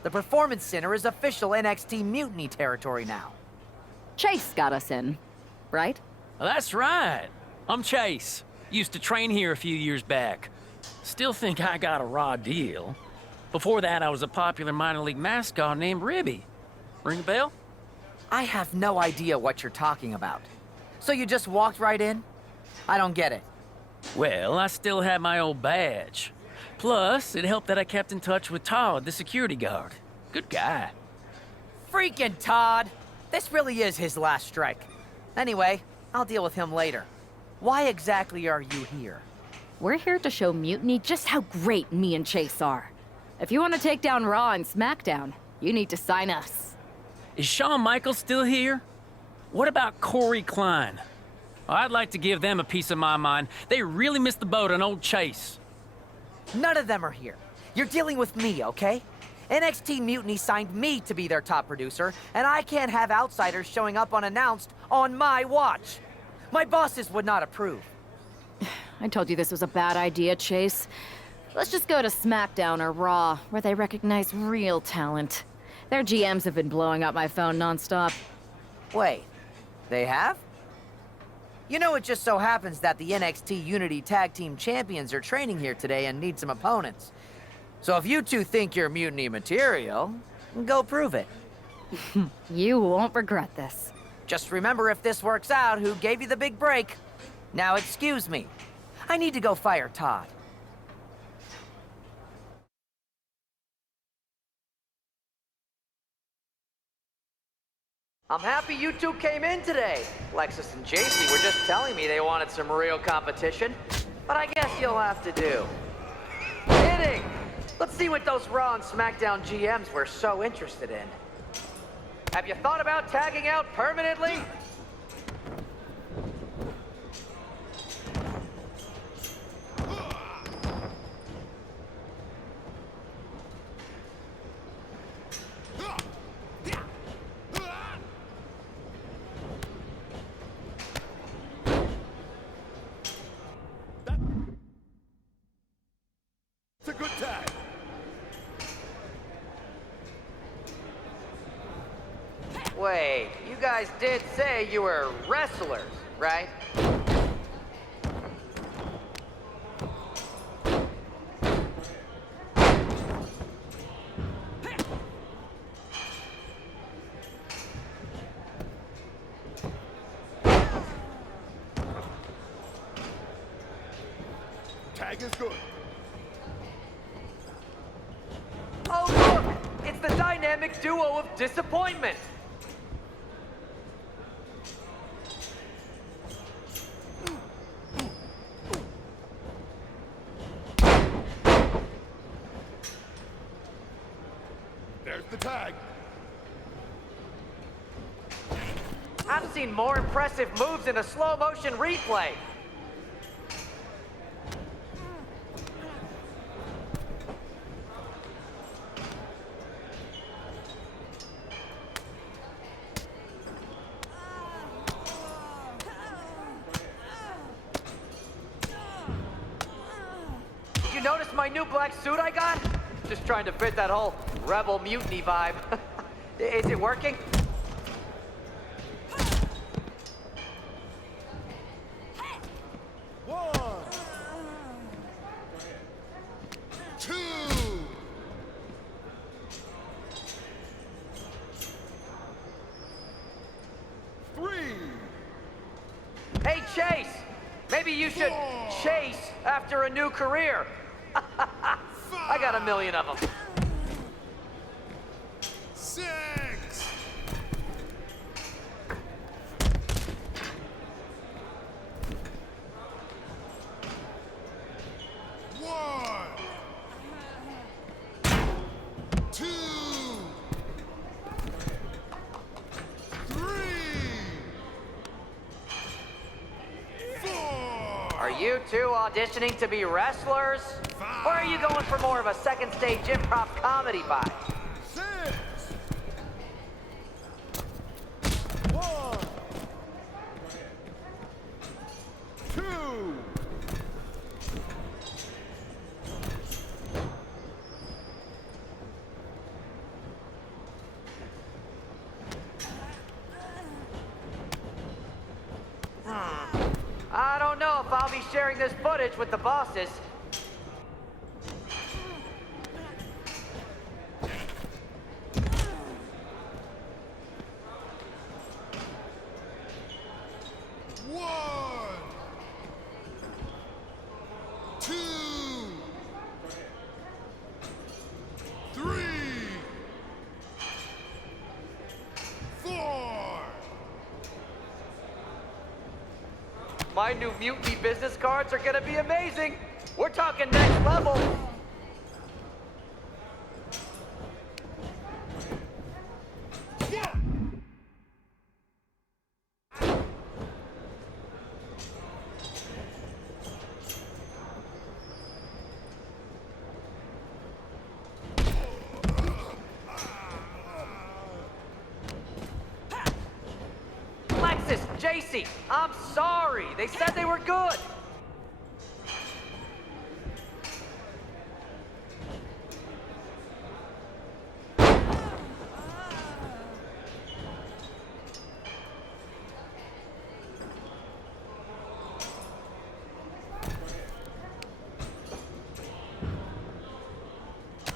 The Performance Center is official NXT mutiny territory now. Chase got us in, right? That's right. I'm Chase. Used to train here a few years back. Still think I got a raw deal. Before that, I was a popular minor league mascot named Ribby. Ring a bell? I have no idea what you're talking about. So you just walked right in? I don't get it. Well, I still had my old badge. Plus, it helped that I kept in touch with Todd, the security guard. Good guy. Freaking Todd! This really is his last strike. Anyway, I'll deal with him later. Why exactly are you here? We're here to show Mutiny just how great me and Chase are. If you want to take down Raw and SmackDown, you need to sign us. Is Shawn Michaels still here? What about Corey Klein? I'd like to give them a piece of my mind. They really missed the boat on old Chase. None of them are here. You're dealing with me, okay? NXT Mutiny signed me to be their top producer, and I can't have outsiders showing up unannounced on my watch. My bosses would not approve. I told you this was a bad idea, Chase. Let's just go to SmackDown or Raw, where they recognize real talent. Their GMs have been blowing up my phone nonstop. Wait, they have? You know, it just so happens that the NXT Unity Tag Team Champions are training here today and need some opponents. So if you two think you're mutiny material, go prove it. You won't regret this. Just remember, if this works out, who gave you the big break. Now excuse me. I need to go fire Todd. I'm happy you two came in today. Lexus and JC were just telling me they wanted some real competition, but I guess you'll have to do. Kidding! Let's see what those Raw and SmackDown GMs were so interested in. Have you thought about tagging out permanently? It's a good tag. Wait, you guys did say you were wrestlers, right? Tag is good. Oh, look! It's the dynamic duo of disappointment! There's the tag. I've seen more impressive moves in a slow motion replay. Did you notice my new black suit I got? Just trying to fit that whole rebel mutiny vibe. Is it working? Hey, Chase! Maybe you should chase after a new career. I got a million of them. 6. 1. 2. 3. 4. Are you two auditioning to be wrestlers? Or are you going for more of a second stage improv comedy vibe? 6. 1. 2. 'I don't know if I'll be sharing this footage with the bosses. One, 2, 3, 4. My new mutiny business cards are gonna be amazing. We're talking next level. JC, I'm sorry. They said they were good.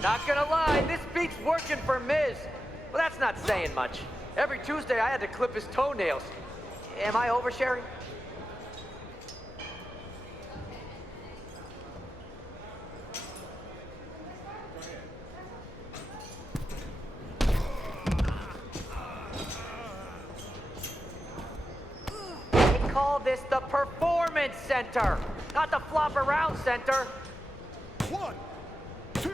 Not gonna lie, this beat's working for Miz. But that's not saying much. Every Tuesday I had to clip his toenails. Am I oversharing? They call this the Performance Center, not the Flop Around Center. 1, 2.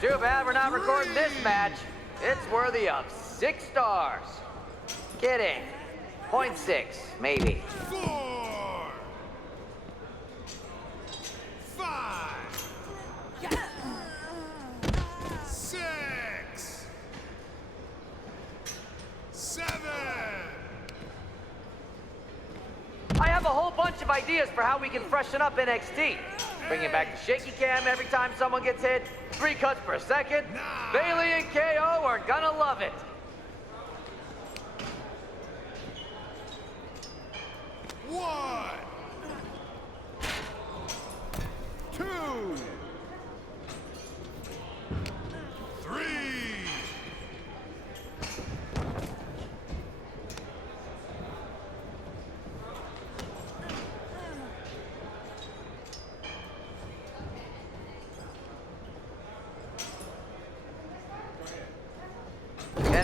Too bad we're not recording this match. It's worthy of 6 stars. Kidding. 0.6, maybe. 4, 5, 6, 7. I have a whole bunch of ideas for how we can freshen up NXT. Bringing back the shaky cam every time someone gets hit. 3 cuts per second. Bailey and KO are gonna love it. One, 2,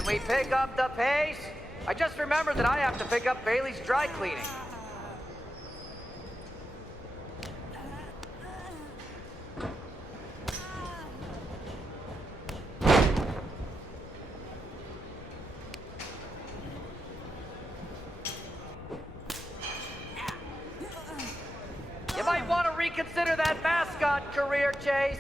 we pick up the pace? I just remembered that I have to pick up Bailey's dry cleaning. You might want to reconsider that mascot career, Chase.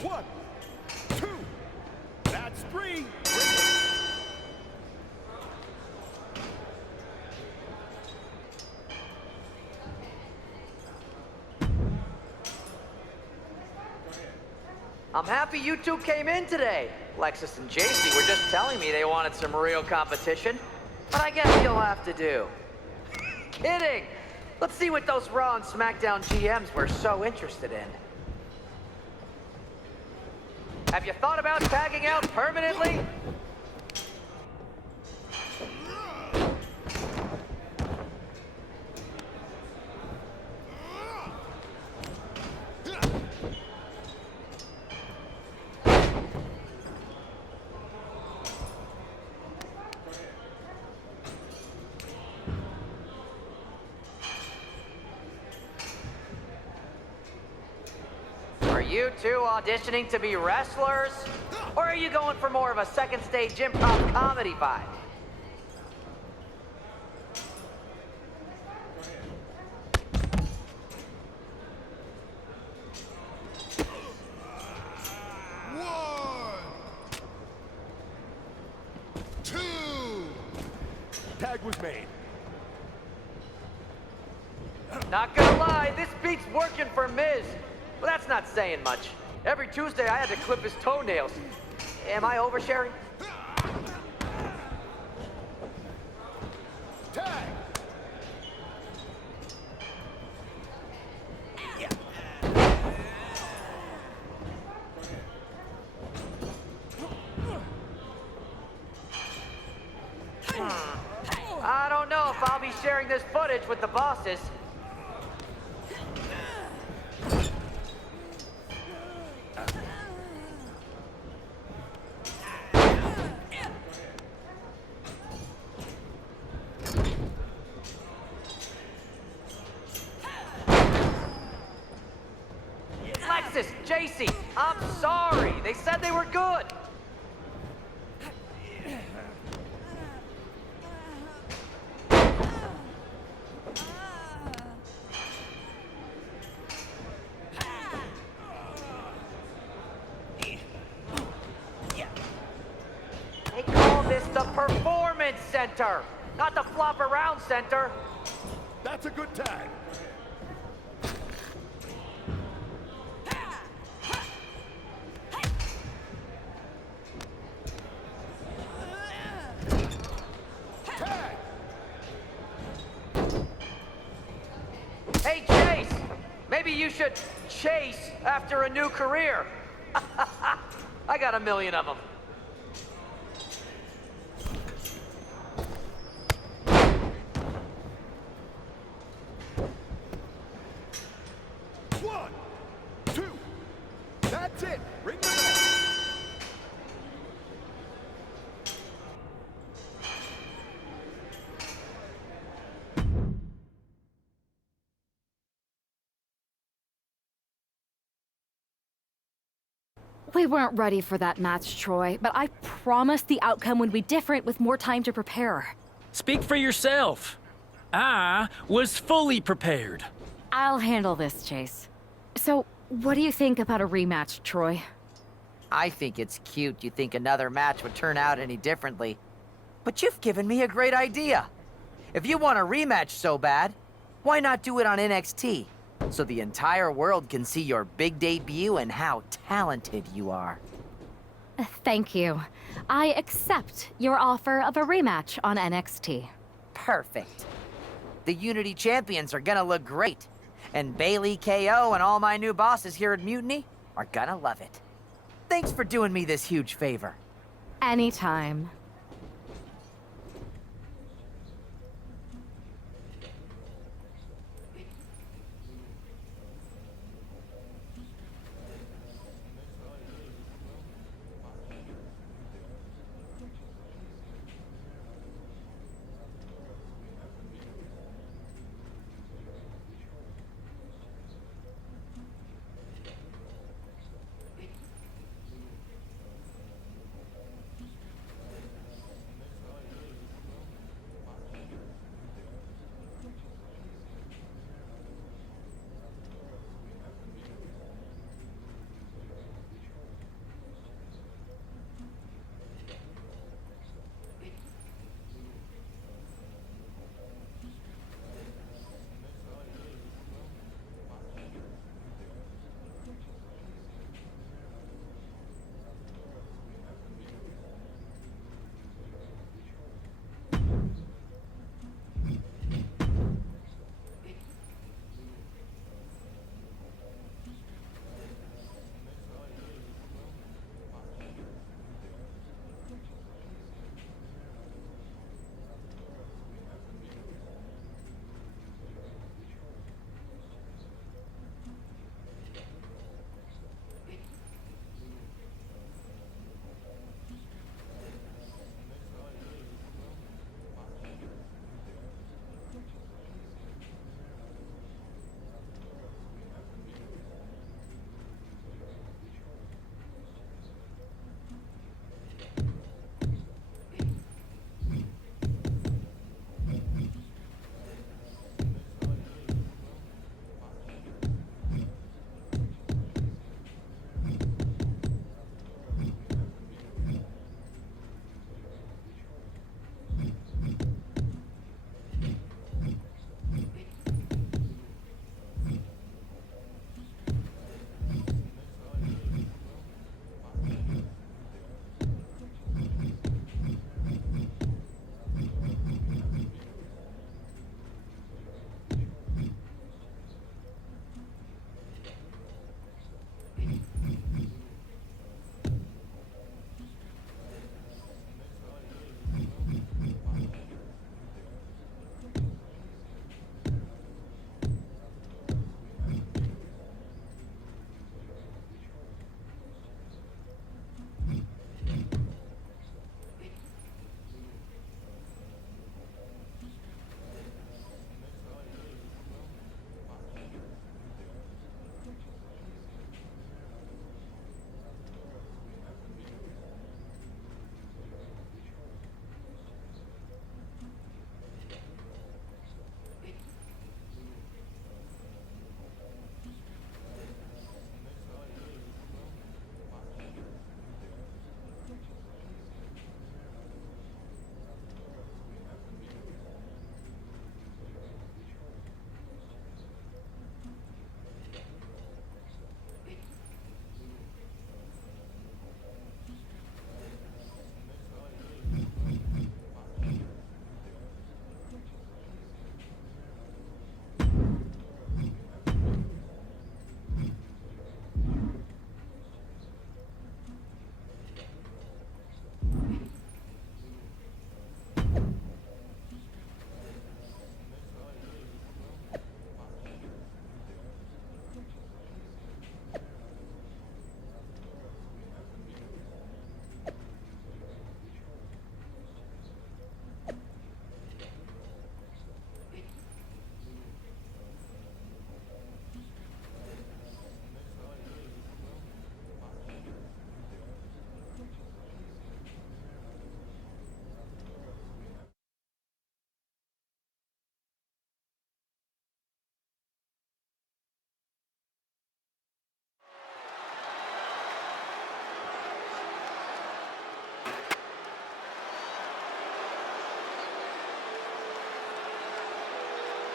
One, two, that's three. I'm happy you two came in today. Lexus and JC were just telling me they wanted some real competition. But I guess you'll have to do. Kidding! Let's see what those Raw and SmackDown GMs were so interested in. Have you thought about tagging out permanently? Are you two auditioning to be wrestlers? Or are you going for more of a second stage improv comedy vibe? Tag was made. Not gonna lie, this beat's working for Miz. But that's not saying much. Every Tuesday I had to clip his toenails. Am I oversharing? Tag. I don't know if I'll be sharing this footage with the bosses. Lexus, JC, I'm sorry. They said they were good. They call this the Performance Center, not the Flop Around Center. That's a good tag. Hey, Chase! Maybe you should chase after a new career. I got a million of them. One, two, that's it. Ring the bell. We weren't ready for that match, Troy, but I promised the outcome would be different with more time to prepare. Speak for yourself. I was fully prepared. I'll handle this, Chase. So, what do you think about a rematch, Troy? I think it's cute you think another match would turn out any differently. But you've given me a great idea. If you want a rematch so bad, why not do it on NXT? So the entire world can see your big debut and how talented you are. Thank you. I accept your offer of a rematch on NXT. Perfect. The Unity Champions are gonna look great. And Bailey, KO, and all my new bosses here at Mutiny are gonna love it. Thanks for doing me this huge favor. Anytime.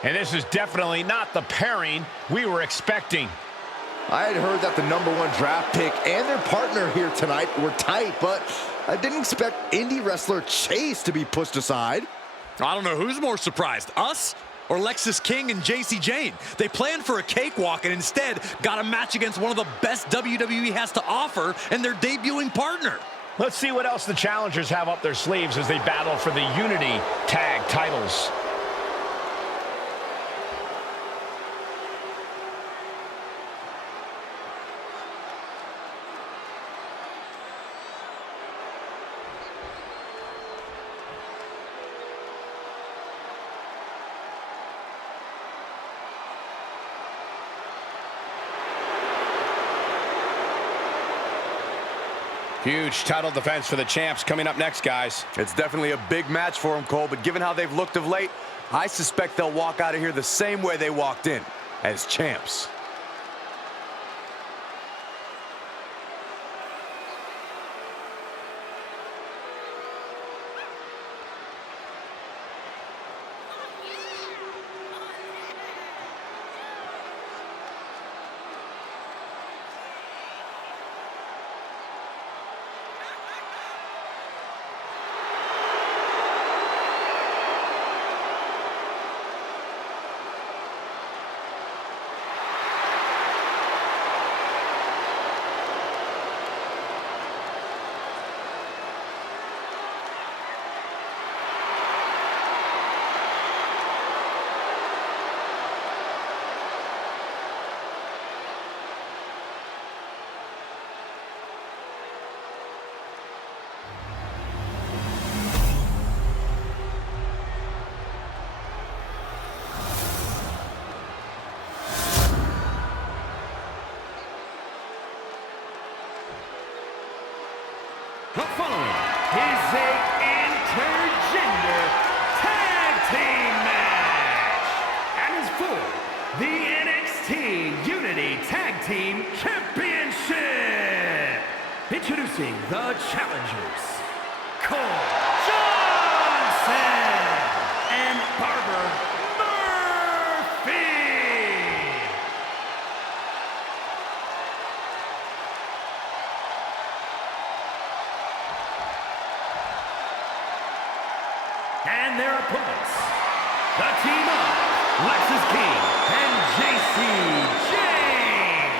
And this is definitely not the pairing we were expecting. I had heard that the #1 draft pick and their partner here tonight were tight, but I didn't expect indie wrestler Chase to be pushed aside. I don't know who's more surprised, us or Lexis King and JC Jane. They planned for a cakewalk and instead got a match against one of the best WWE has to offer and their debuting partner. Let's see what else the challengers have up their sleeves as they battle for the Unity Tag titles. Huge title defense for the champs coming up next, guys. It's definitely a big match for them, Cole, but given how they've looked of late, I suspect they'll walk out of here the same way they walked in, as champs. The following is a intergender tag team match and is for the NXT Unity Tag Team Championship. Introducing the challengers, Cole Johnson and Barbara Murphy. And their opponents, the team of Lexis King and JC Jane.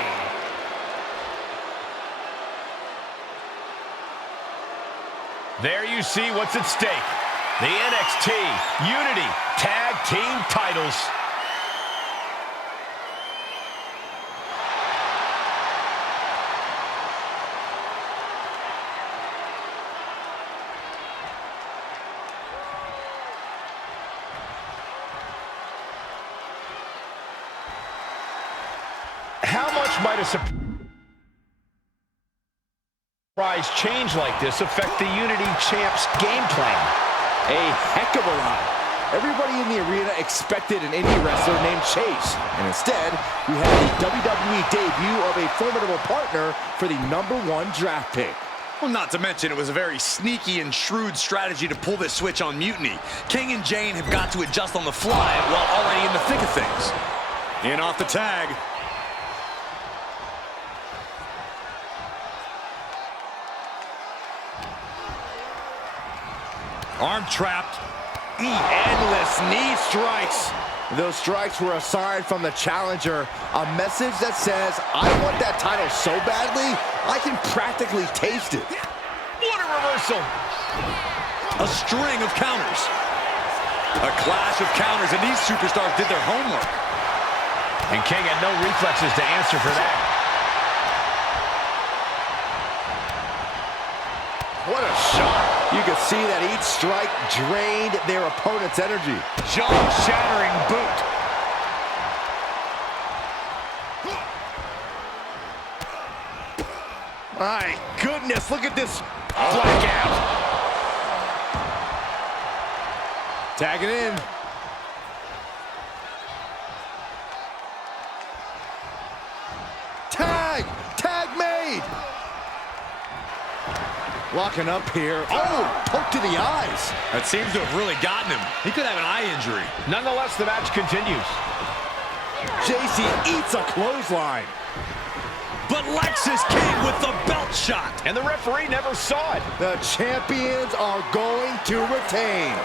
There you see what's at stake. The NXT Unity Tag Team titles. How much might a surprise change like this affect the Unity Champs game plan? A heck of a lot. Everybody in the arena expected an indie wrestler named Chase, and instead, we had the WWE debut of a formidable partner for the #1 draft pick. Well, not to mention it was a very sneaky and shrewd strategy to pull this switch on Mutiny. King and Jane have got to adjust on the fly while already in the thick of things. In off the tag. Arm trapped. Endless knee strikes. Those strikes were a sign from the challenger, a message that says, I want that title so badly, I can practically taste it. What a reversal. A string of counters. A clash of counters, and these superstars did their homework. And King had no reflexes to answer for that. What a shot. You could see that each strike drained their opponent's energy. Jaw-shattering boot. My goodness, look at this blackout. Tagging in. Tag! Tag made! Locking up here. Oh, poke to the eyes. That seems to have really gotten him. He could have an eye injury. Nonetheless, the match continues. JC eats a clothesline. But Lexis King with the belt shot. And the referee never saw it. The champions are going to retain.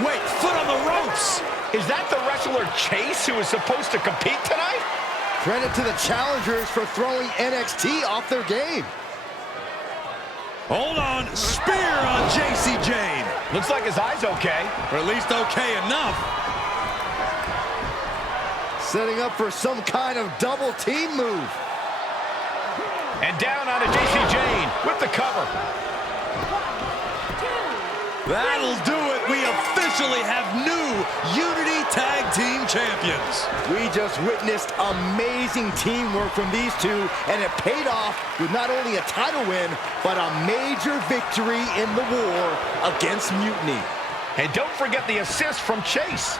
Wait, foot on the ropes. Is that the wrestler Chase who is supposed to compete tonight? Credit to the challengers for throwing NXT off their game. Hold on, spear on JC Jane. Looks like his eye's okay. Or at least okay enough. Setting up for some kind of double team move. And down onto JC Jane with the cover. That'll do it. We officially have new Unity Tag Team Champions. We just witnessed amazing teamwork from these two, and it paid off with not only a title win, but a major victory in the war against Mutiny. And don't forget the assist from Chase.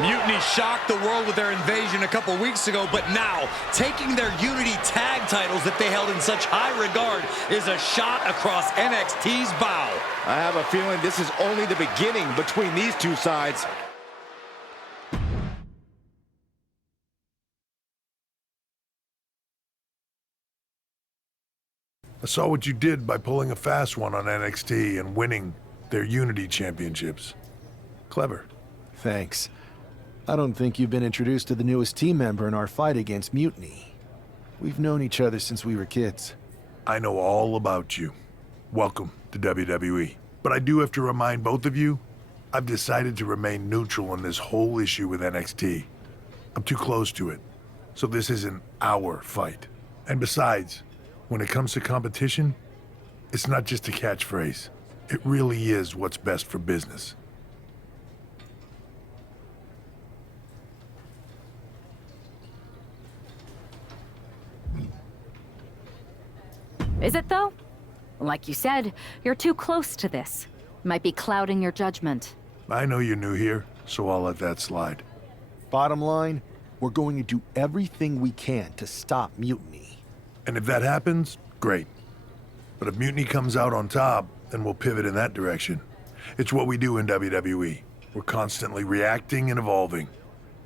Mutiny shocked the world with their invasion a couple weeks ago, but now taking their Unity tag titles that they held in such high regard is a shot across NXT's bow. I have a feeling this is only the beginning between these two sides. I saw what you did by pulling a fast one on NXT and winning their Unity championships. Clever. Thanks. I don't think you've been introduced to the newest team member in our fight against Mutiny. We've known each other since we were kids. I know all about you. Welcome to WWE. But I do have to remind both of you, I've decided to remain neutral in this whole issue with NXT. I'm too close to it, so this isn't our fight. And besides, when it comes to competition, it's not just a catchphrase. It really is what's best for business. Is it, though? Like you said, you're too close to this. Might be clouding your judgment. I know you're new here, so I'll let that slide. Bottom line, we're going to do everything we can to stop Mutiny. And if that happens, great. But if Mutiny comes out on top, then we'll pivot in that direction. It's what we do in WWE. We're constantly reacting and evolving.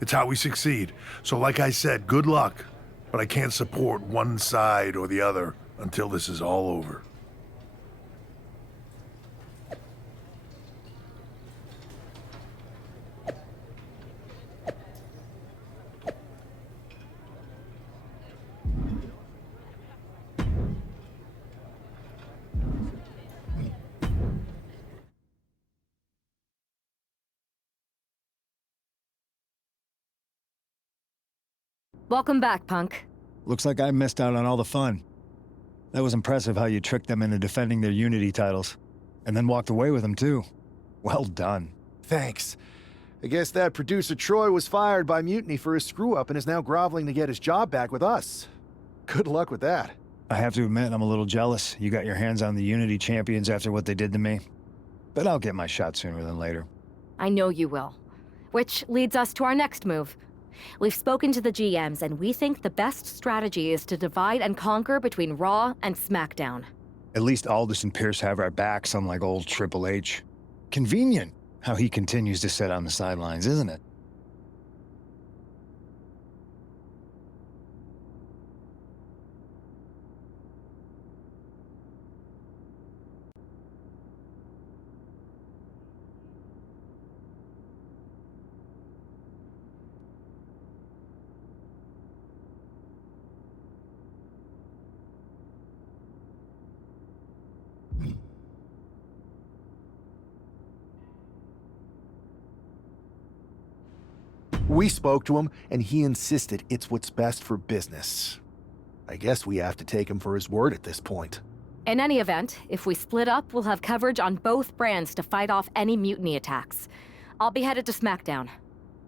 It's how we succeed. So like I said, good luck. But I can't support one side or the other until this is all over. Welcome back, Punk. Looks like I missed out on all the fun. That was impressive how you tricked them into defending their Unity titles. And then walked away with them, too. Well done. Thanks. I guess that producer Troy was fired by Mutiny for his screw-up and is now groveling to get his job back with us. Good luck with that. I have to admit, I'm a little jealous. You got your hands on the Unity champions after what they did to me. But I'll get my shot sooner than later. I know you will. Which leads us to our next move. We've spoken to the GMs, and we think the best strategy is to divide and conquer between Raw and SmackDown. At least Aldous and Pierce have our backs, unlike old Triple H. Convenient how he continues to sit on the sidelines, isn't it? We spoke to him, and he insisted it's what's best for business. I guess we have to take him for his word at this point. In any event, if we split up, we'll have coverage on both brands to fight off any Mutiny attacks. I'll be headed to SmackDown.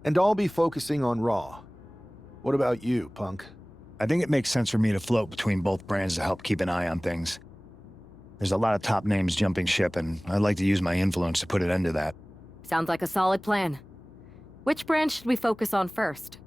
And I'll be focusing on Raw. What about you, Punk? I think it makes sense for me to float between both brands to help keep an eye on things. There's a lot of top names jumping ship, and I'd like to use my influence to put an end to that. Sounds like a solid plan. Which brand should we focus on first?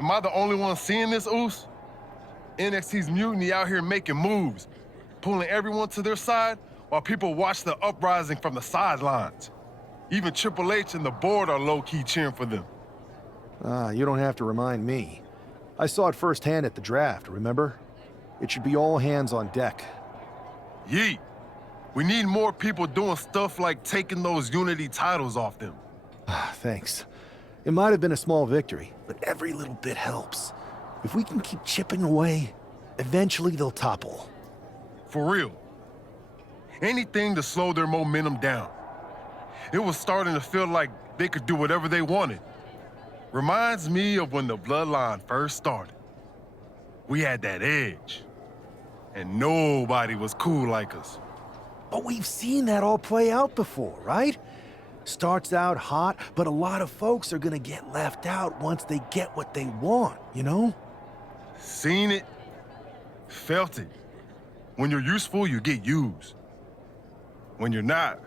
Am I the only one seeing this, Oos? NXT's mutiny out here making moves, pulling everyone to their side while people watch the uprising from the sidelines. Even Triple H and the board are low-key cheering for them. You don't have to remind me. I saw it firsthand at the draft, remember? It should be all hands on deck. Yeet. We need more people doing stuff like taking those Unity titles off them. Thanks. It might have been a small victory, but every little bit helps. If we can keep chipping away, eventually they'll topple. For real. Anything to slow their momentum down. It was starting to feel like they could do whatever they wanted. Reminds me of when the Bloodline first started. We had that edge. And nobody was cool like us. But we've seen that all play out before, right? Starts out hot, but a lot of folks are gonna get left out once they get what they want, you know? Seen it, felt it. When you're useful, you get used. When you're not,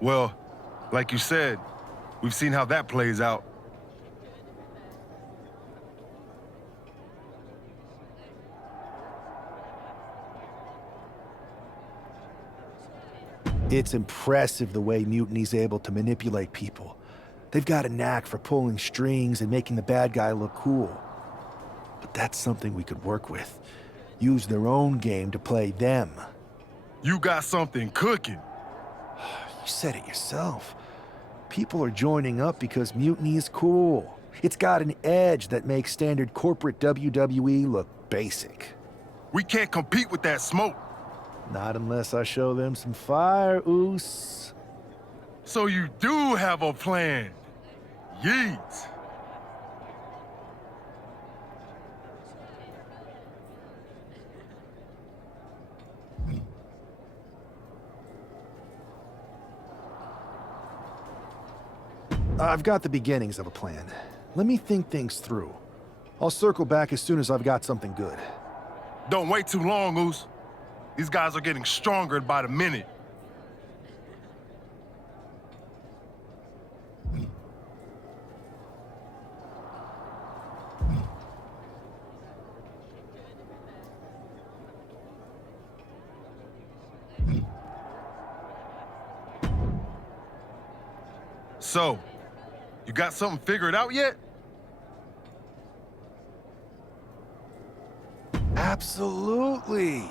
well, like you said, we've seen how that plays out. It's impressive the way Mutiny's able to manipulate people. They've got a knack for pulling strings and making the bad guy look cool. But that's something we could work with. Use their own game to play them. You got something cooking. You said it yourself. People are joining up because Mutiny is cool. It's got an edge that makes standard corporate WWE look basic. We can't compete with that smoke. Not unless I show them some fire, Oos. So you do have a plan. Yeet. I've got the beginnings of a plan. Let me think things through. I'll circle back as soon as I've got something good. Don't wait too long, Oos. These guys are getting stronger by the minute. So, you got something figured out yet? Absolutely.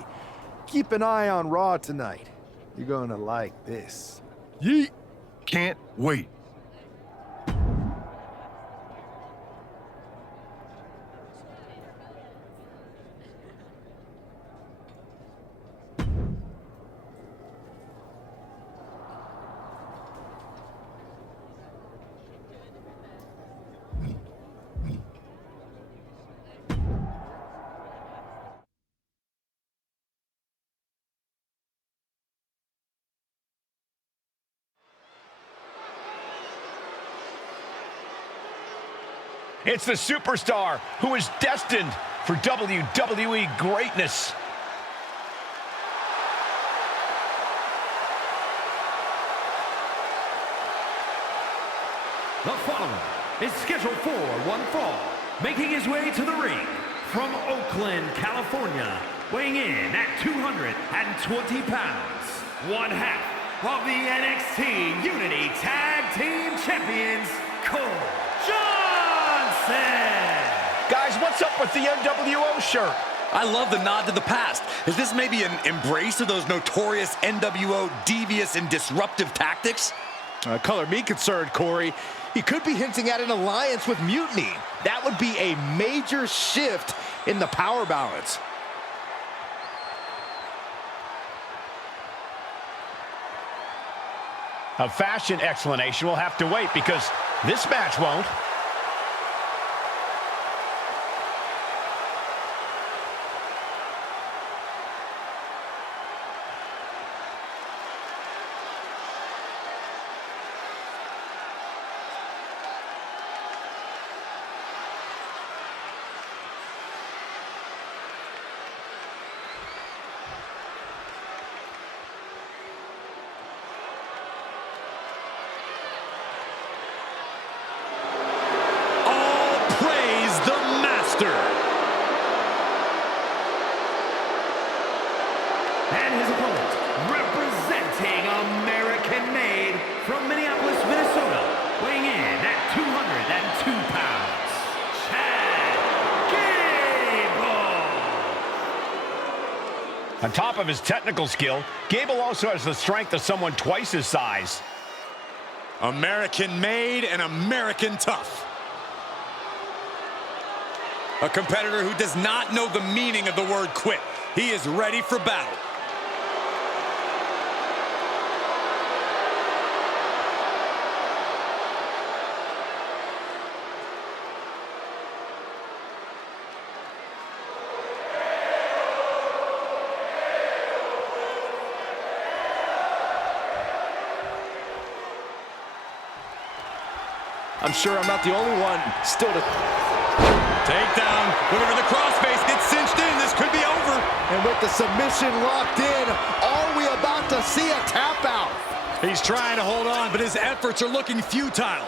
Keep an eye on Raw tonight. You're gonna like this. Yeet. Can't wait. It's the superstar who is destined for WWE greatness. The following is scheduled for one fall, making his way to the ring from Oakland, California, weighing in at 220 pounds, one half of the NXT Unity Tag Team Champions, Cole Johnson! Guys, what's up with the NWO shirt? I love the nod to the past. Is this maybe an embrace of those notorious NWO devious and disruptive tactics? Color me concerned, Corey. He could be hinting at an alliance with Mutiny. That would be a major shift in the power balance. A fashion explanation will have to wait because this match won't. On top of his technical skill, Gable also has the strength of someone twice his size. American-made and American tough. A competitor who does not know the meaning of the word quit. He is ready for battle. I'm sure I'm not the only one still to... Takedown. Looking for the crossface. Gets cinched in. This could be over. And with the submission locked in, are we about to see a tap out? He's trying to hold on, but his efforts are looking futile.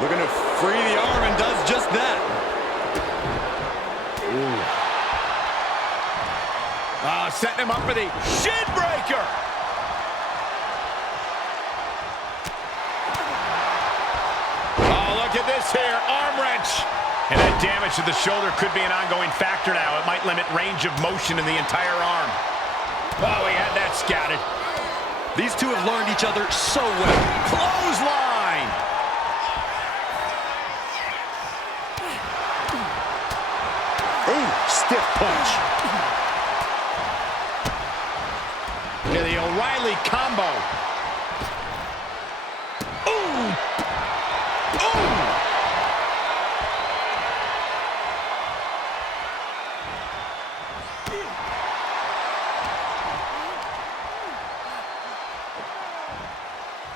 Looking to free the arm and does just that. Setting him up for the shin breaker. Look at this here, arm wrench. And that damage to the shoulder could be an ongoing factor now. It might limit range of motion in the entire arm. Oh, he had that scouted. These two have learned each other so well. Clothesline. Ooh, stiff punch. Yeah, the O'Reilly combo. Ooh.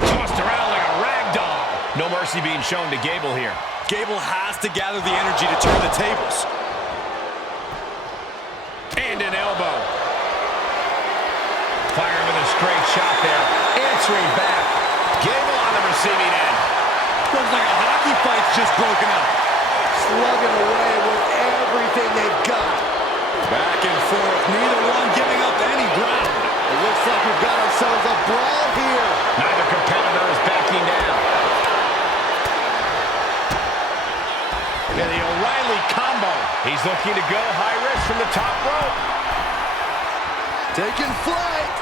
Tossed around like a rag doll. No mercy being shown to Gable here. Gable has to gather the energy to turn the tables. And an elbow. Firing with a straight shot there. Answering back. Gable on the receiving end. Looks like a hockey fight's just broken up. Slugging away with everything they've got. Back and forth, neither one giving up any ground. It looks like we've got ourselves a brawl here. Neither competitor is backing down. Yeah, the O'Reilly combo. He's looking to go high risk from the top rope. Taking flight.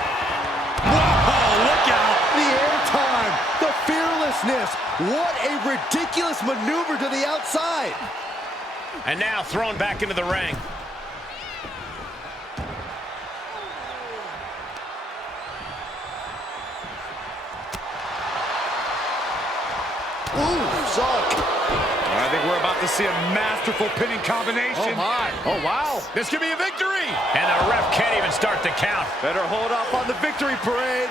Whoa, look out. The airtime, the fearlessness. What a ridiculous maneuver to the outside. And now thrown back into the ring. Ooh, suck. I think we're about to see a masterful pinning combination. Oh, my. Oh, wow. This could be a victory. And the ref can't even start the count. Better hold up on the victory parade.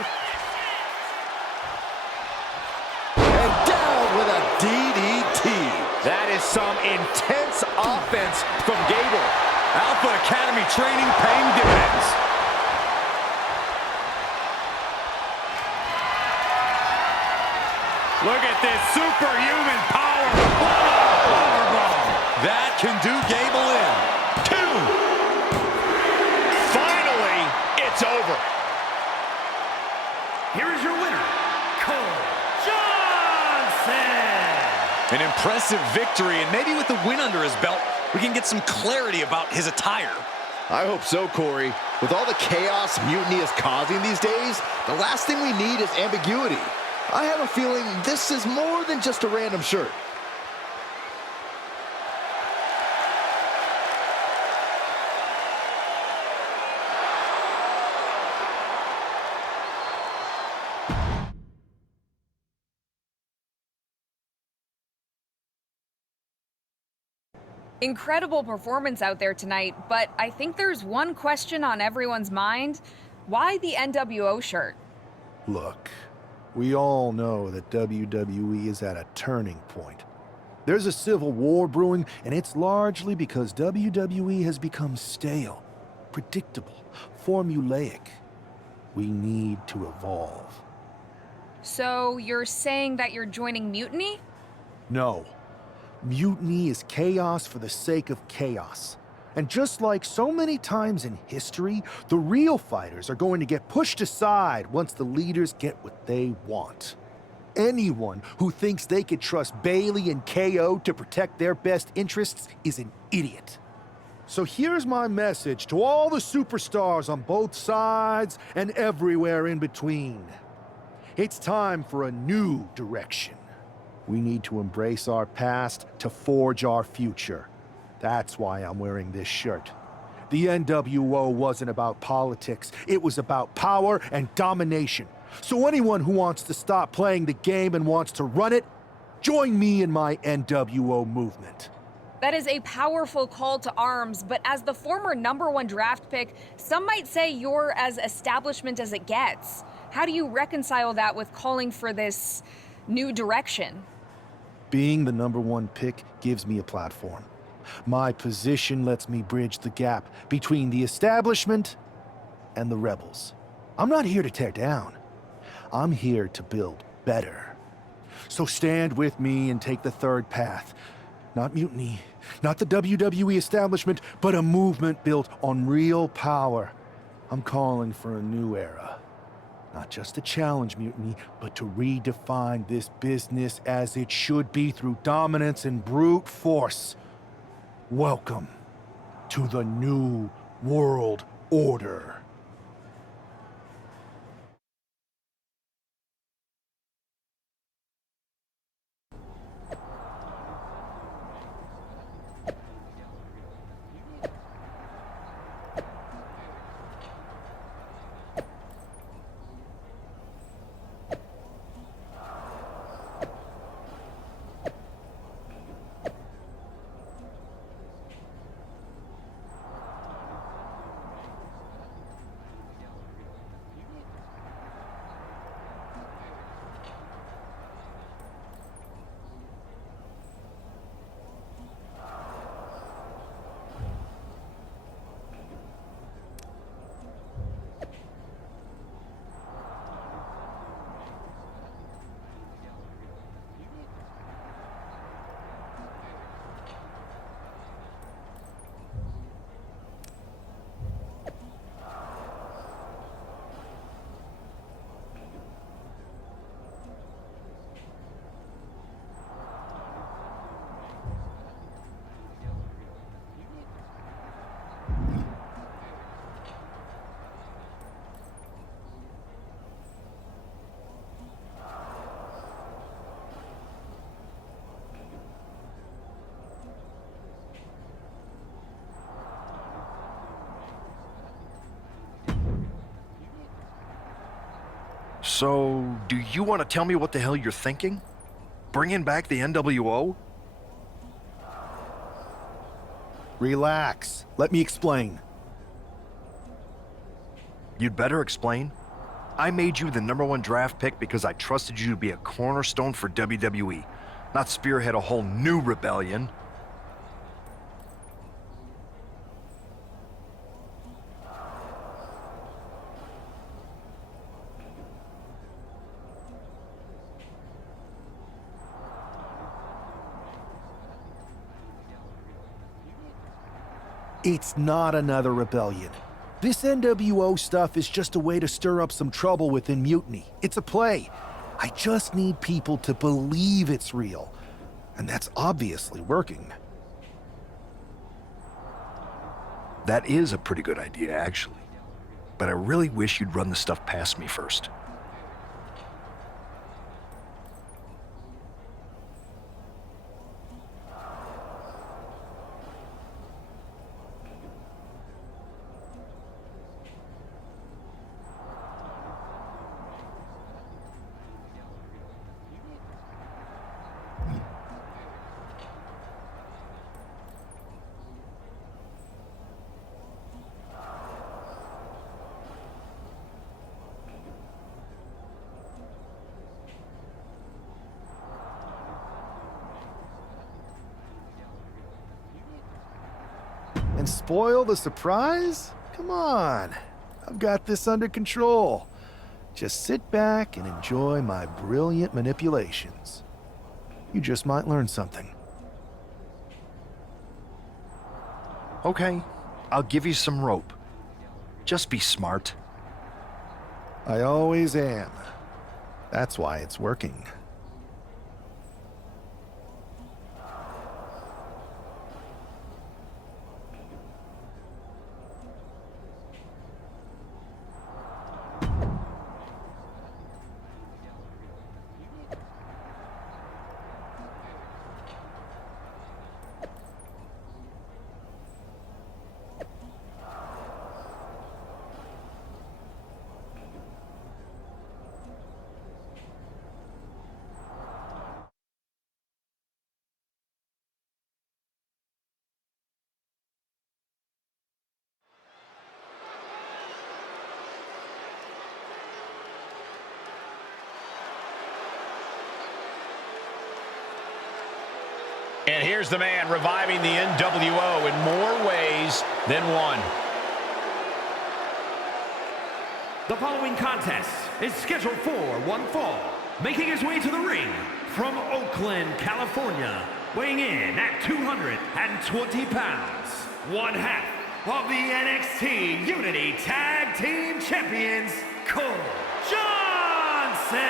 And down with a DDT. That is some intense offense from Gable. Alpha Academy training paying dividends. Look at this superhuman power. That can do Gable in. 2. Finally, it's over. Here is your winner, Cole Johnson. An impressive victory, and maybe with the win under his belt, we can get some clarity about his attire. I hope so, Corey. With all the chaos Mutiny is causing these days, the last thing we need is ambiguity. I have a feeling this is more than just a random shirt. Incredible performance out there tonight, but I think there's one question on everyone's mind. Why the NWO shirt? Look, we all know that WWE is at a turning point. There's a civil war brewing, and it's largely because WWE has become stale, predictable, formulaic. We need to evolve. So you're saying that you're joining Mutiny? No. Mutiny is chaos for the sake of chaos. And just like so many times in history, the real fighters are going to get pushed aside once the leaders get what they want. Anyone who thinks they could trust Bailey and KO to protect their best interests is an idiot. So here's my message to all the superstars on both sides and everywhere in between. It's time for a new direction. We need to embrace our past to forge our future. That's why I'm wearing this shirt. The NWO wasn't about politics. It was about power and domination. So anyone who wants to stop playing the game and wants to run it, join me in my NWO movement. That is a powerful call to arms, but as the former #1 draft pick, some might say you're as establishment as it gets. How do you reconcile that with calling for this new direction? Being the #1 pick gives me a platform. My position lets me bridge the gap between the establishment and the rebels. I'm not here to tear down. I'm here to build better. So stand with me and take the third path. Not mutiny, not the WWE establishment, but a movement built on real power. I'm calling for a new era. Not just to challenge mutiny, but to redefine this business as it should be through dominance and brute force. Welcome to the New World Order. So, do you want to tell me what the hell you're thinking? Bringing back the NWO? Relax. Let me explain. You'd better explain. I made you the #1 draft pick because I trusted you to be a cornerstone for WWE, not spearhead a whole new rebellion. It's not another rebellion. This NWO stuff is just a way to stir up some trouble within Mutiny. It's a play. I just need people to believe it's real. And that's obviously working. That is a pretty good idea, actually. But I really wish you'd run the stuff past me first. And spoil the surprise? Come on. I've got this under control. Just sit back and enjoy my brilliant manipulations. You just might learn something. Okay, I'll give you some rope. Just be smart. I always am. That's why it's working. Here's the man reviving the NWO in more ways than one. The following contest is scheduled for one fall. Making his way to the ring from Oakland, California, weighing in at 220 pounds, one half of the NXT Unity Tag Team Champions, Cole Johnson.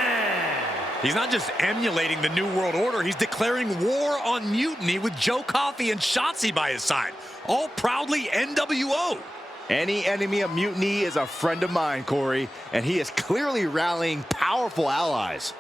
He's not just emulating the New World Order, he's declaring war on Mutiny with Joe Coffey and Shotzi by his side, all proudly NWO. Any enemy of Mutiny is a friend of mine, Corey, and he is clearly rallying powerful allies.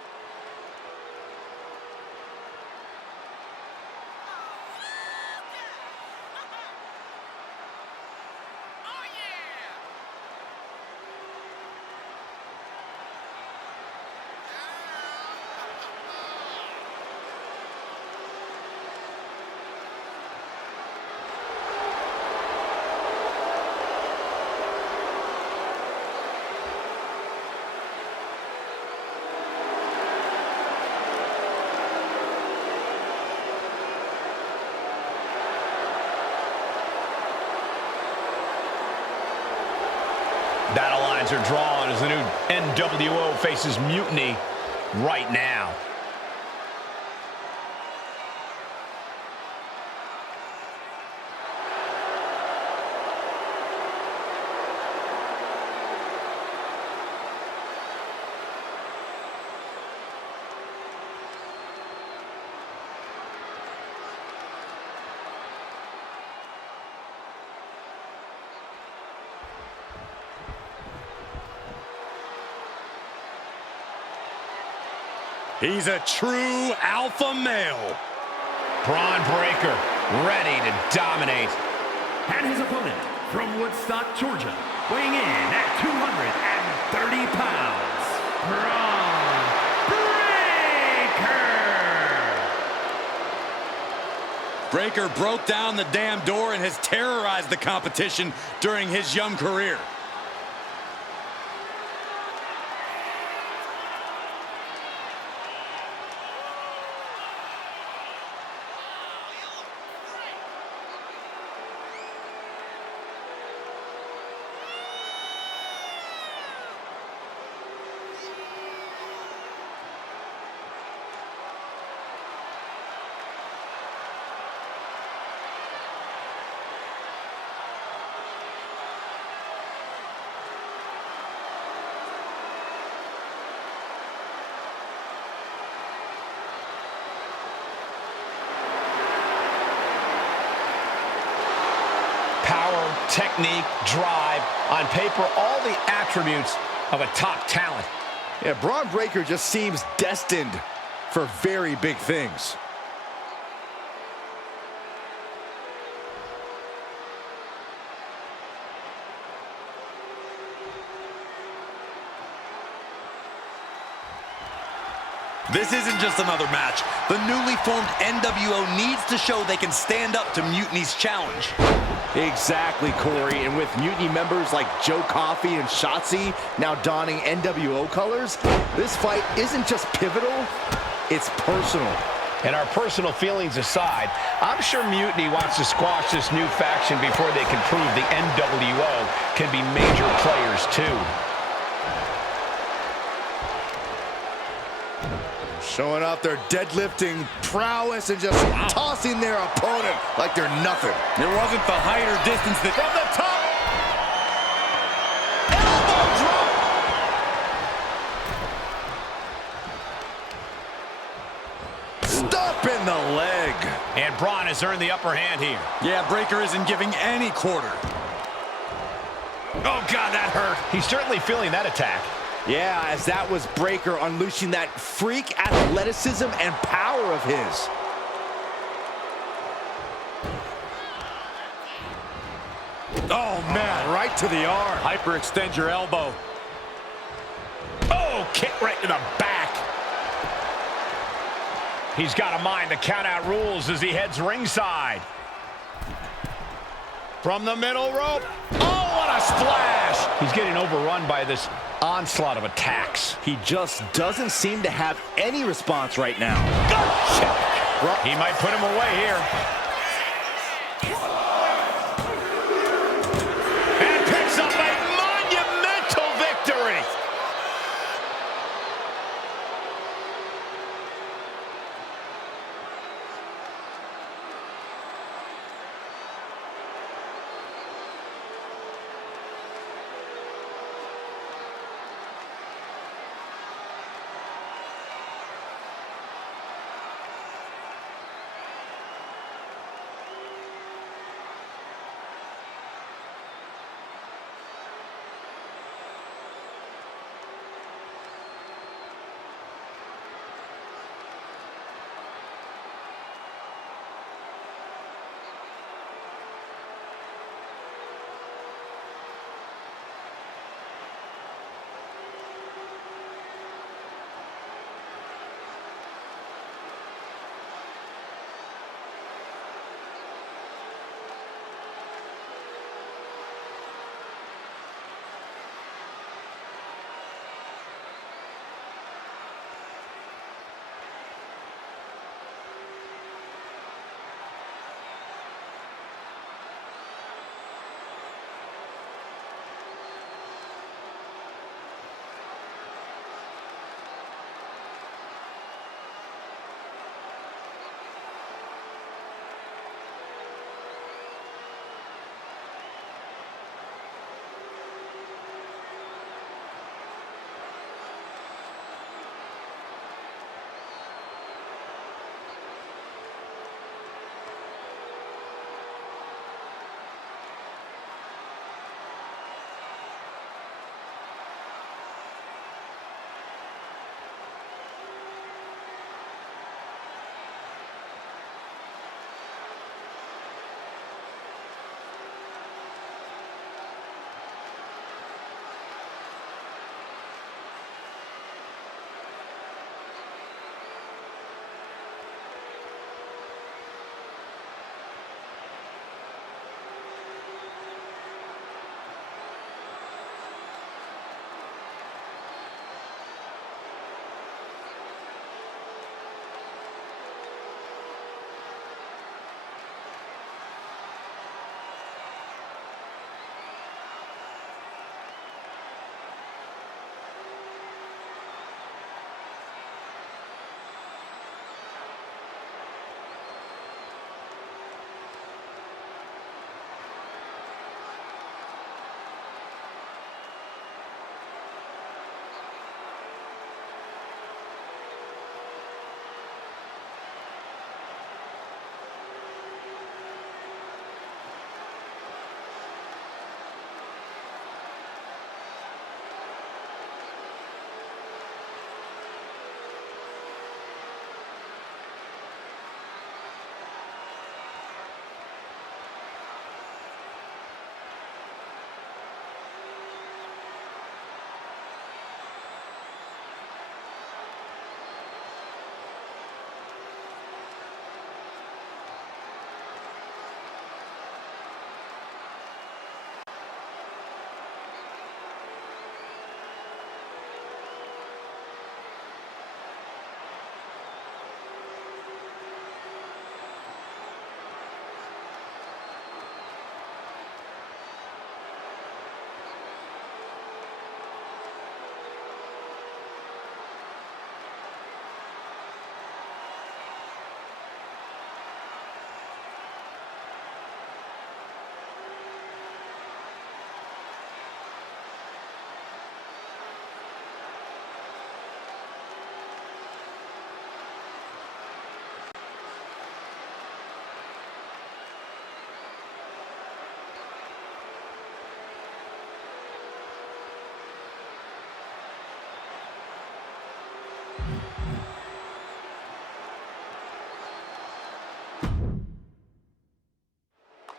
Battle lines are drawn as the new NWO faces Mutiny right now. He's a true alpha male. Braun Breaker ready to dominate. And his opponent from Woodstock, Georgia, weighing in at 230 pounds, Braun Breaker. Breaker broke down the damn door and has terrorized the competition during his young career. Power, technique, drive, on paper, all the attributes of a top talent. Yeah, Braun Breaker just seems destined for very big things. This isn't just another match. The newly formed NWO needs to show they can stand up to Mutiny's challenge. Exactly, Corey. And with Mutiny members like Joe Coffey and Shotzi now donning NWO colors, this fight isn't just pivotal, it's personal. And our personal feelings aside, I'm sure Mutiny wants to squash this new faction before they can prove the NWO can be major players too. Showing off their deadlifting prowess and just tossing their opponent like they're nothing. It wasn't the height or distance that... From the top! Elbow drop! Stop in the leg. And Braun has earned the upper hand here. Yeah, Breaker isn't giving any quarter. Oh, God, that hurt. He's certainly feeling that attack. Yeah, as that was Breaker unleashing that freak athleticism and power of his. Oh, man, right to the arm. Hyperextend your elbow. Oh, kick right to the back. He's got to mind the count-out rules as he heads ringside. From the middle rope. Oh, what a splash. He's getting overrun by this onslaught of attacks. He just doesn't seem to have any response right now. He might put him away here. And picks up a monumental victory.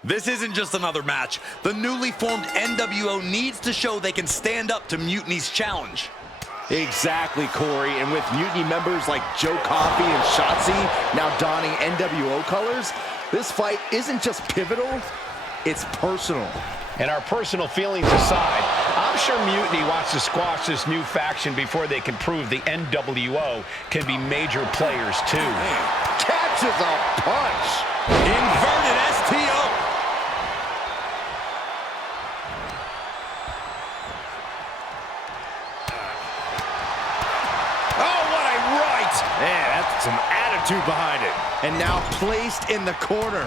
This isn't just another match. The newly formed NWO needs to show they can stand up to Mutiny's challenge. Exactly, Corey. And with Mutiny members like Joe Coffey and Shotzi now donning NWO colors, this fight isn't just pivotal, it's personal. And our personal feelings aside, I'm sure Mutiny wants to squash this new faction before they can prove the NWO can be major players too. Catches a punch. Inverted STO. Oh, what a right. Man, that's some attitude behind it. And now placed in the corner.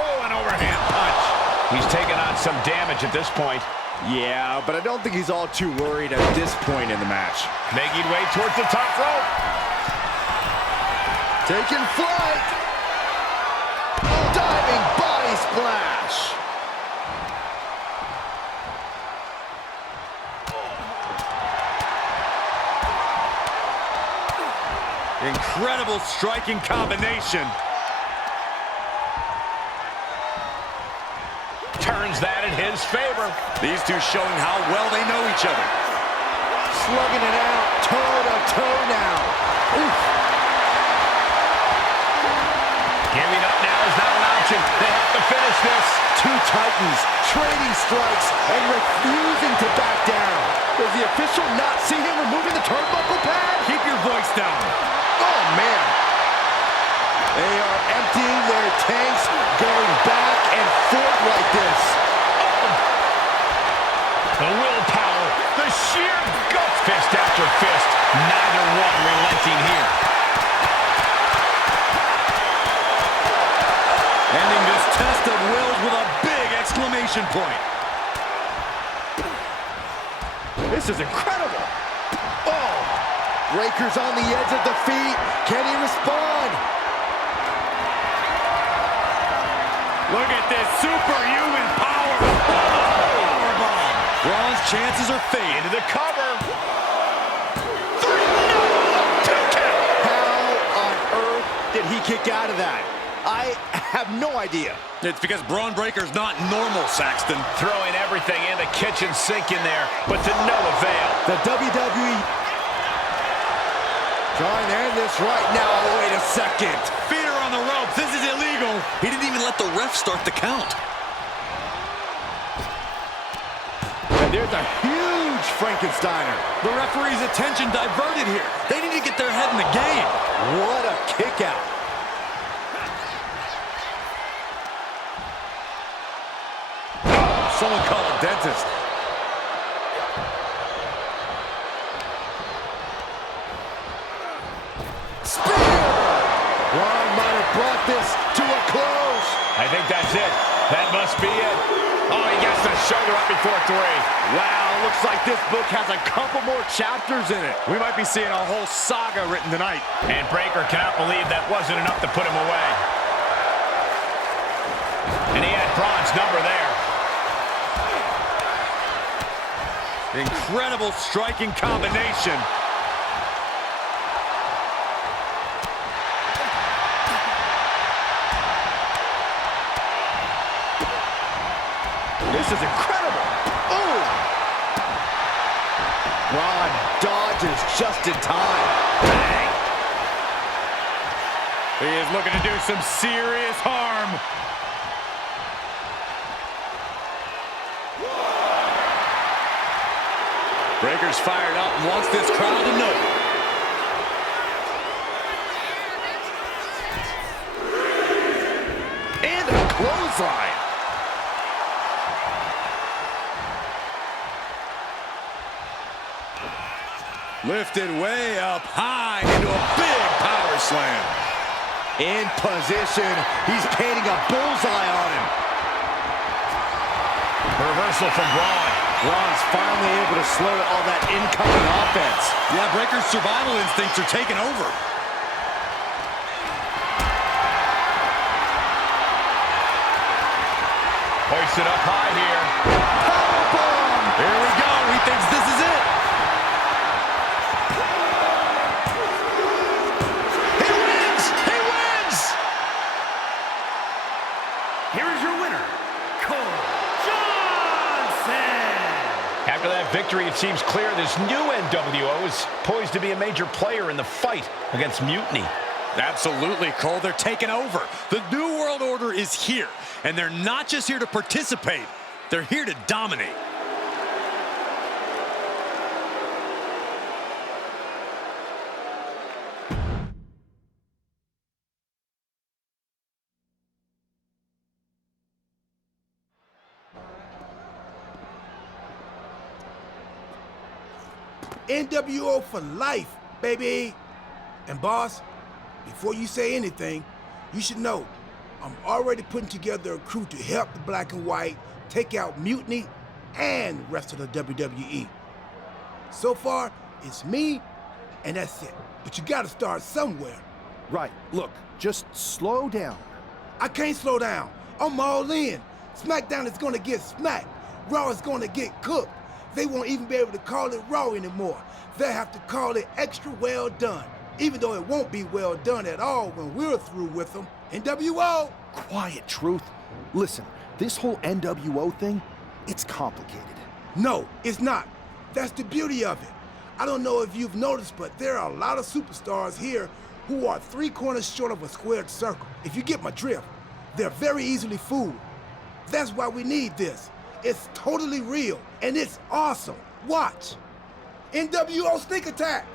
Oh, an overhand punch. He's taken on some damage at this point. Yeah, but I don't think he's all too worried at this point in the match. Making way towards the top rope. Taking flight. Diving body splash. Incredible striking combination. Turns that in his favor. These two showing how well they know each other. Slugging it out, toe to toe now. Oof. Giving up now is not an option. They have to finish this. Two Titans trading strikes and refusing to back down. Does the official not see him removing the turnbuckle pad? Keep your voice down. Oh, man. They are emptying their tanks, going back and forth like this. The willpower, the sheer guts, fist after fist. Neither one relenting here. Ending this test of wills with a big exclamation point. This is incredible. Oh, Breaker's on the edge of defeat. Can he respond? Look at this superhuman power. Powerbomb. Braun's chances are fading. Into the cover. 3, no! 2 count. How on earth did he kick out of that? I have no idea. It's because Braun Breaker's not normal, Saxton. Throwing everything in the kitchen sink in there, but to no avail. The WWE trying to end this right now. Oh, wait a second. Feet are on the ropes. This is illegal. He didn't even let the ref start the count. And there's a huge Frankensteiner. The referee's attention diverted here. They need to get their head in the game. What a kick out. Someone call a dentist. Spear! Braun might have brought this to a close. I think that's it. That must be it. Oh, he gets the shoulder up before 3. Wow, looks like this book has a couple more chapters in it. We might be seeing a whole saga written tonight. And Breaker cannot believe that wasn't enough to put him away. And he had Braun's number there. Incredible striking combination. This is incredible. Oh! Braun dodges just in time. Bang! He is looking to do some serious harm. Breaker's fired up and wants this crowd to know. And a clothesline. Lifted way up high into a big power slam. In position. He's painting a bullseye on him. Reversal from Braun. Braun's finally able to slow all that incoming offense. Yeah, Breaker's survival instincts are taking over. Hoisted up high here. Powerbomb! Here we go. He thinks this is it. He wins! He wins! Here is your winner, Cole Johnson. After that victory, it seems clear this new NWO is poised to be a major player in the fight against Mutiny. Absolutely, Cole. They're taking over. The New World Order is here, and they're not just here to participate. They're here to dominate. NWO for life, baby. And boss, before you say anything, you should know I'm already putting together a crew to help the Black and White take out Mutiny and rest of the WWE. So far, it's me, and that's it. But you gotta start somewhere. Right. Look, just slow down. I can't slow down. I'm all in. SmackDown is gonna get smacked. Raw is gonna get cooked. They won't even be able to call it Raw anymore. They'll have to call it Extra Well Done, even though it won't be well done at all when we're through with them. NWO! Quiet, Truth. Listen, this whole NWO thing, it's complicated. No, it's not. That's the beauty of it. I don't know if you've noticed, but there are a lot of superstars here who are 3 corners short of a squared circle. If you get my drift, they're very easily fooled. That's why we need this. It's totally real, and it's awesome. Watch. NWO Sneak Attack!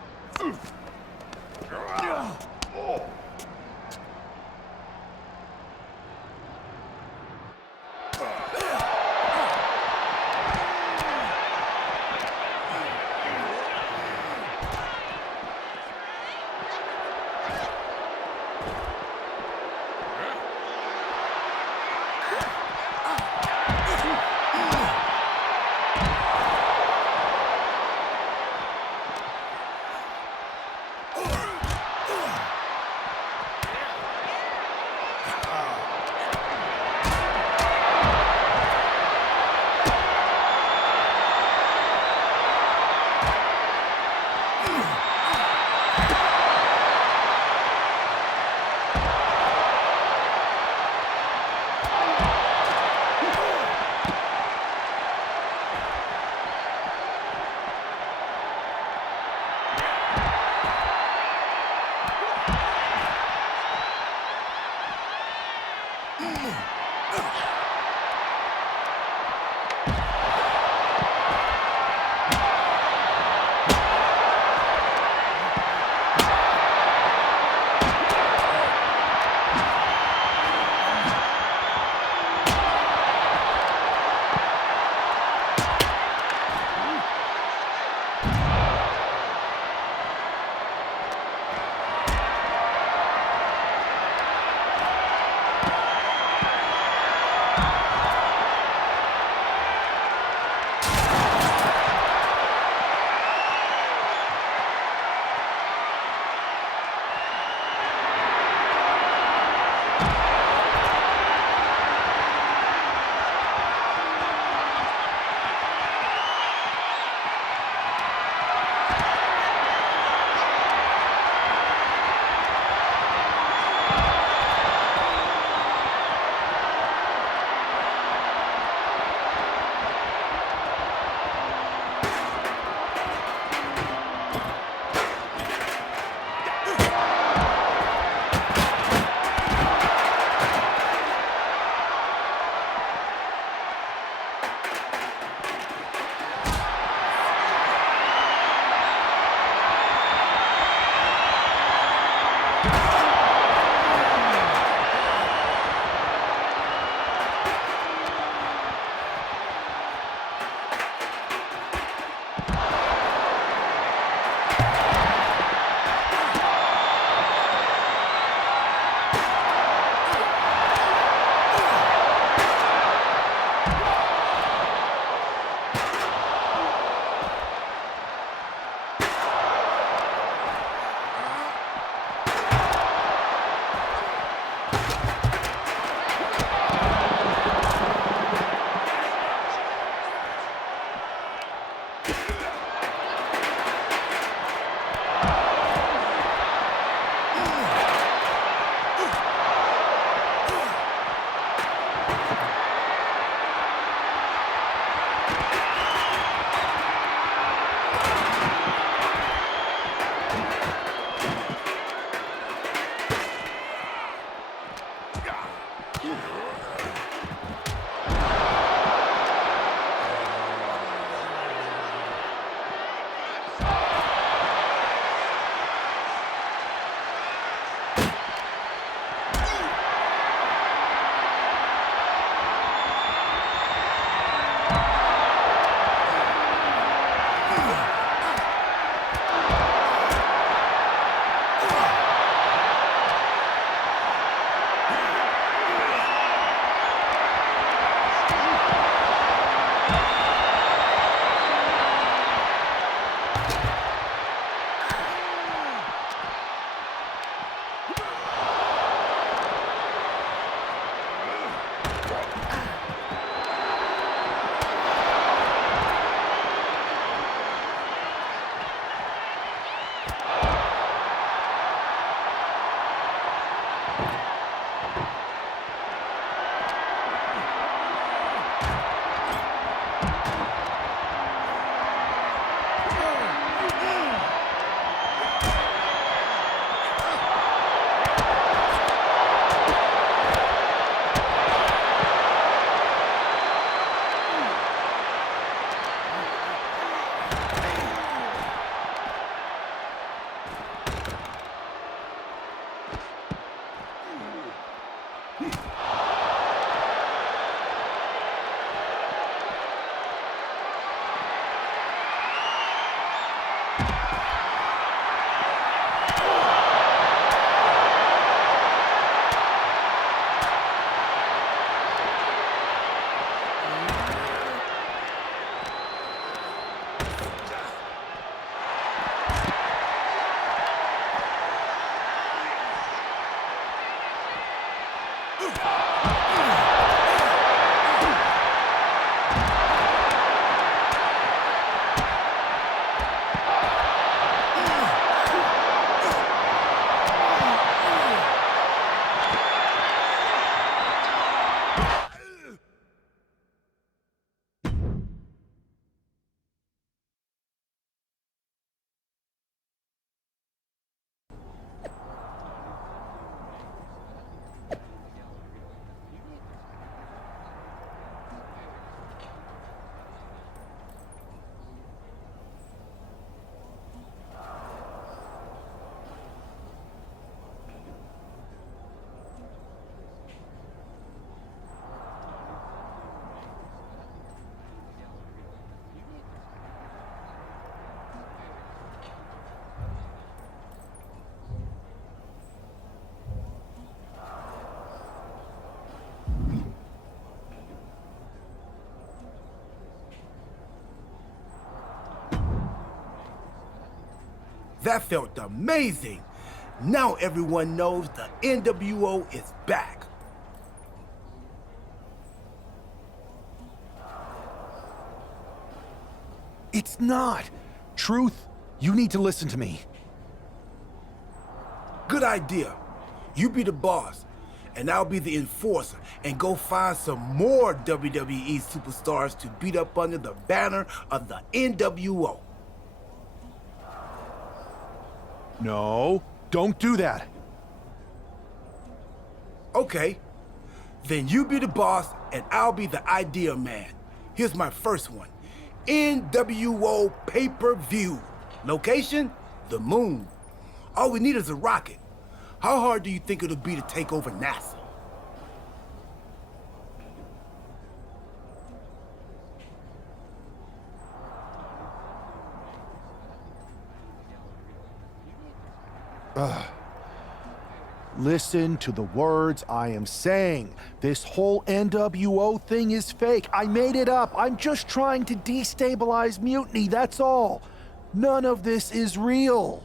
That felt amazing. Now everyone knows the NWO is back. It's not. Truth, you need to listen to me. Good idea. You be the boss, and I'll be the enforcer, and go find some more WWE superstars to beat up under the banner of the NWO. No, don't do that. Okay, then you be the boss, and I'll be the idea man. Here's my first one. NWO pay-per-view. Location? The moon. All we need is a rocket. How hard do you think it'll be to take over NASA? Listen to the words I am saying. This whole NWO thing is fake. I made it up. I'm just trying to destabilize Mutiny, that's all. None of this is real.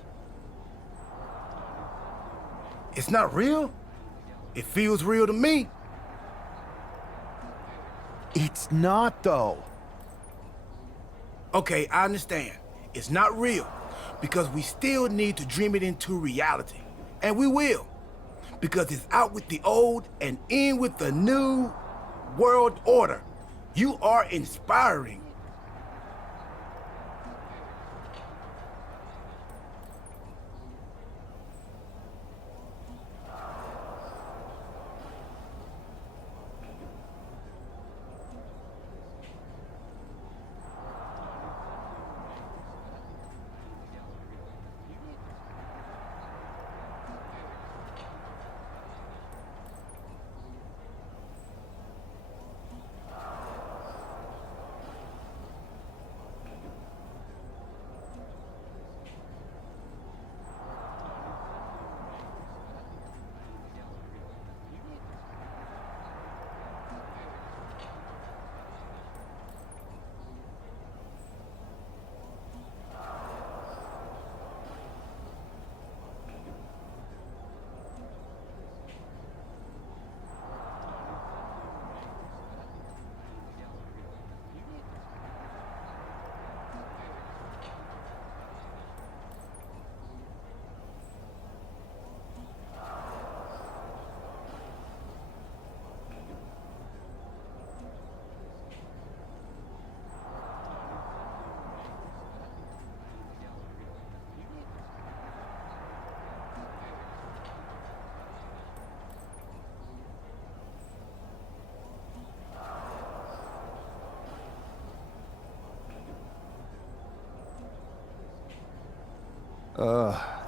It's not real? It feels real to me. It's not, though. Okay, I understand. It's not real, because we still need to dream it into reality. And we will. Because it's out with the old and in with the new world order. You are inspiring.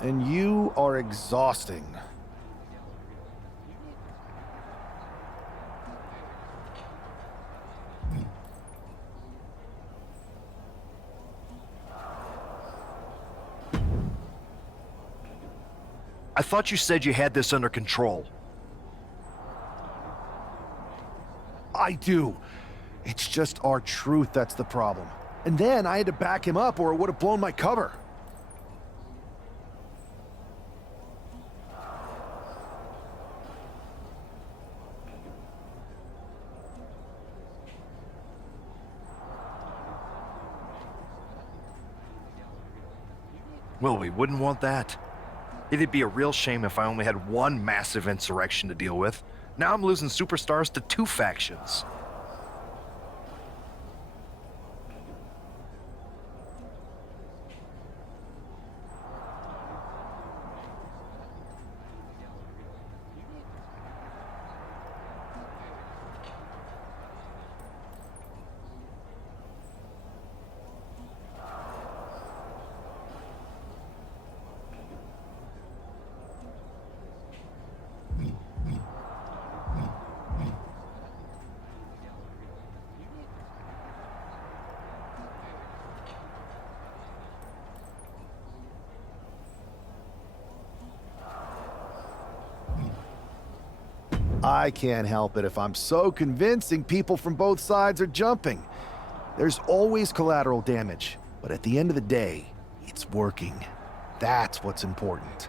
And you are exhausting. I thought you said you had this under control. I do. It's just our truth that's the problem. And then I had to back him up or it would have blown my cover. Well, we wouldn't want that. It'd be a real shame if I only had one massive insurrection to deal with. Now I'm losing superstars to two factions. I can't help it if I'm so convincing people from both sides are jumping. There's always collateral damage, but at the end of the day, it's working. That's what's important.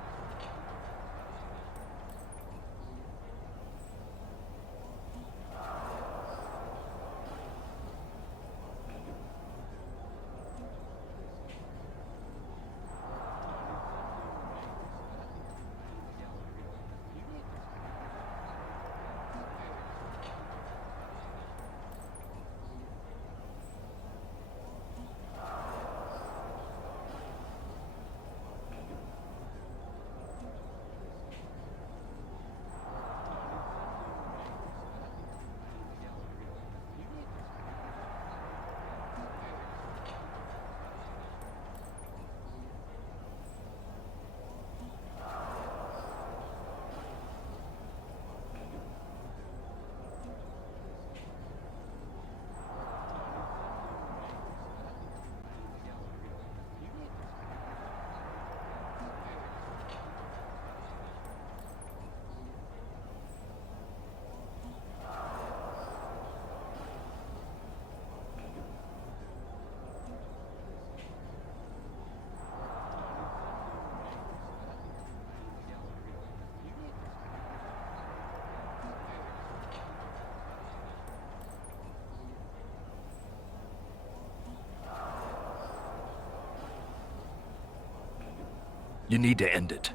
You need to end it.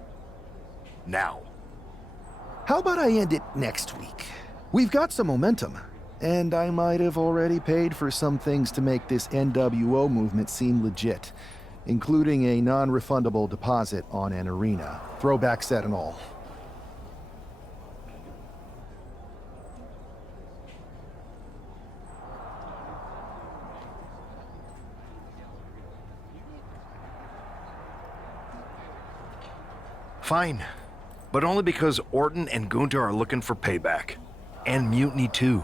Now. How about I end it next week? We've got some momentum, and I might have already paid for some things to make this NWO movement seem legit, including a non-refundable deposit on an arena, throwback set and all. Fine. But only because Orton and Gunther are looking for payback. And Mutiny too.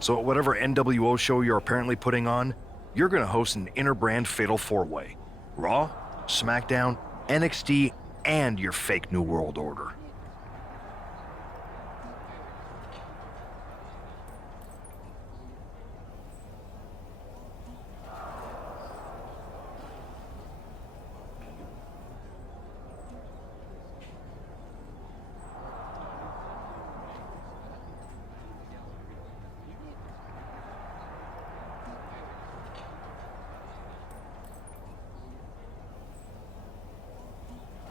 So at whatever NWO show you're apparently putting on, you're gonna host an inter-brand fatal four-way. Raw, SmackDown, NXT, and your fake New World Order.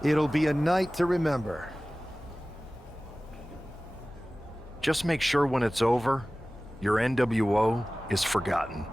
It'll be a night to remember. Just make sure when it's over, your NWO is forgotten.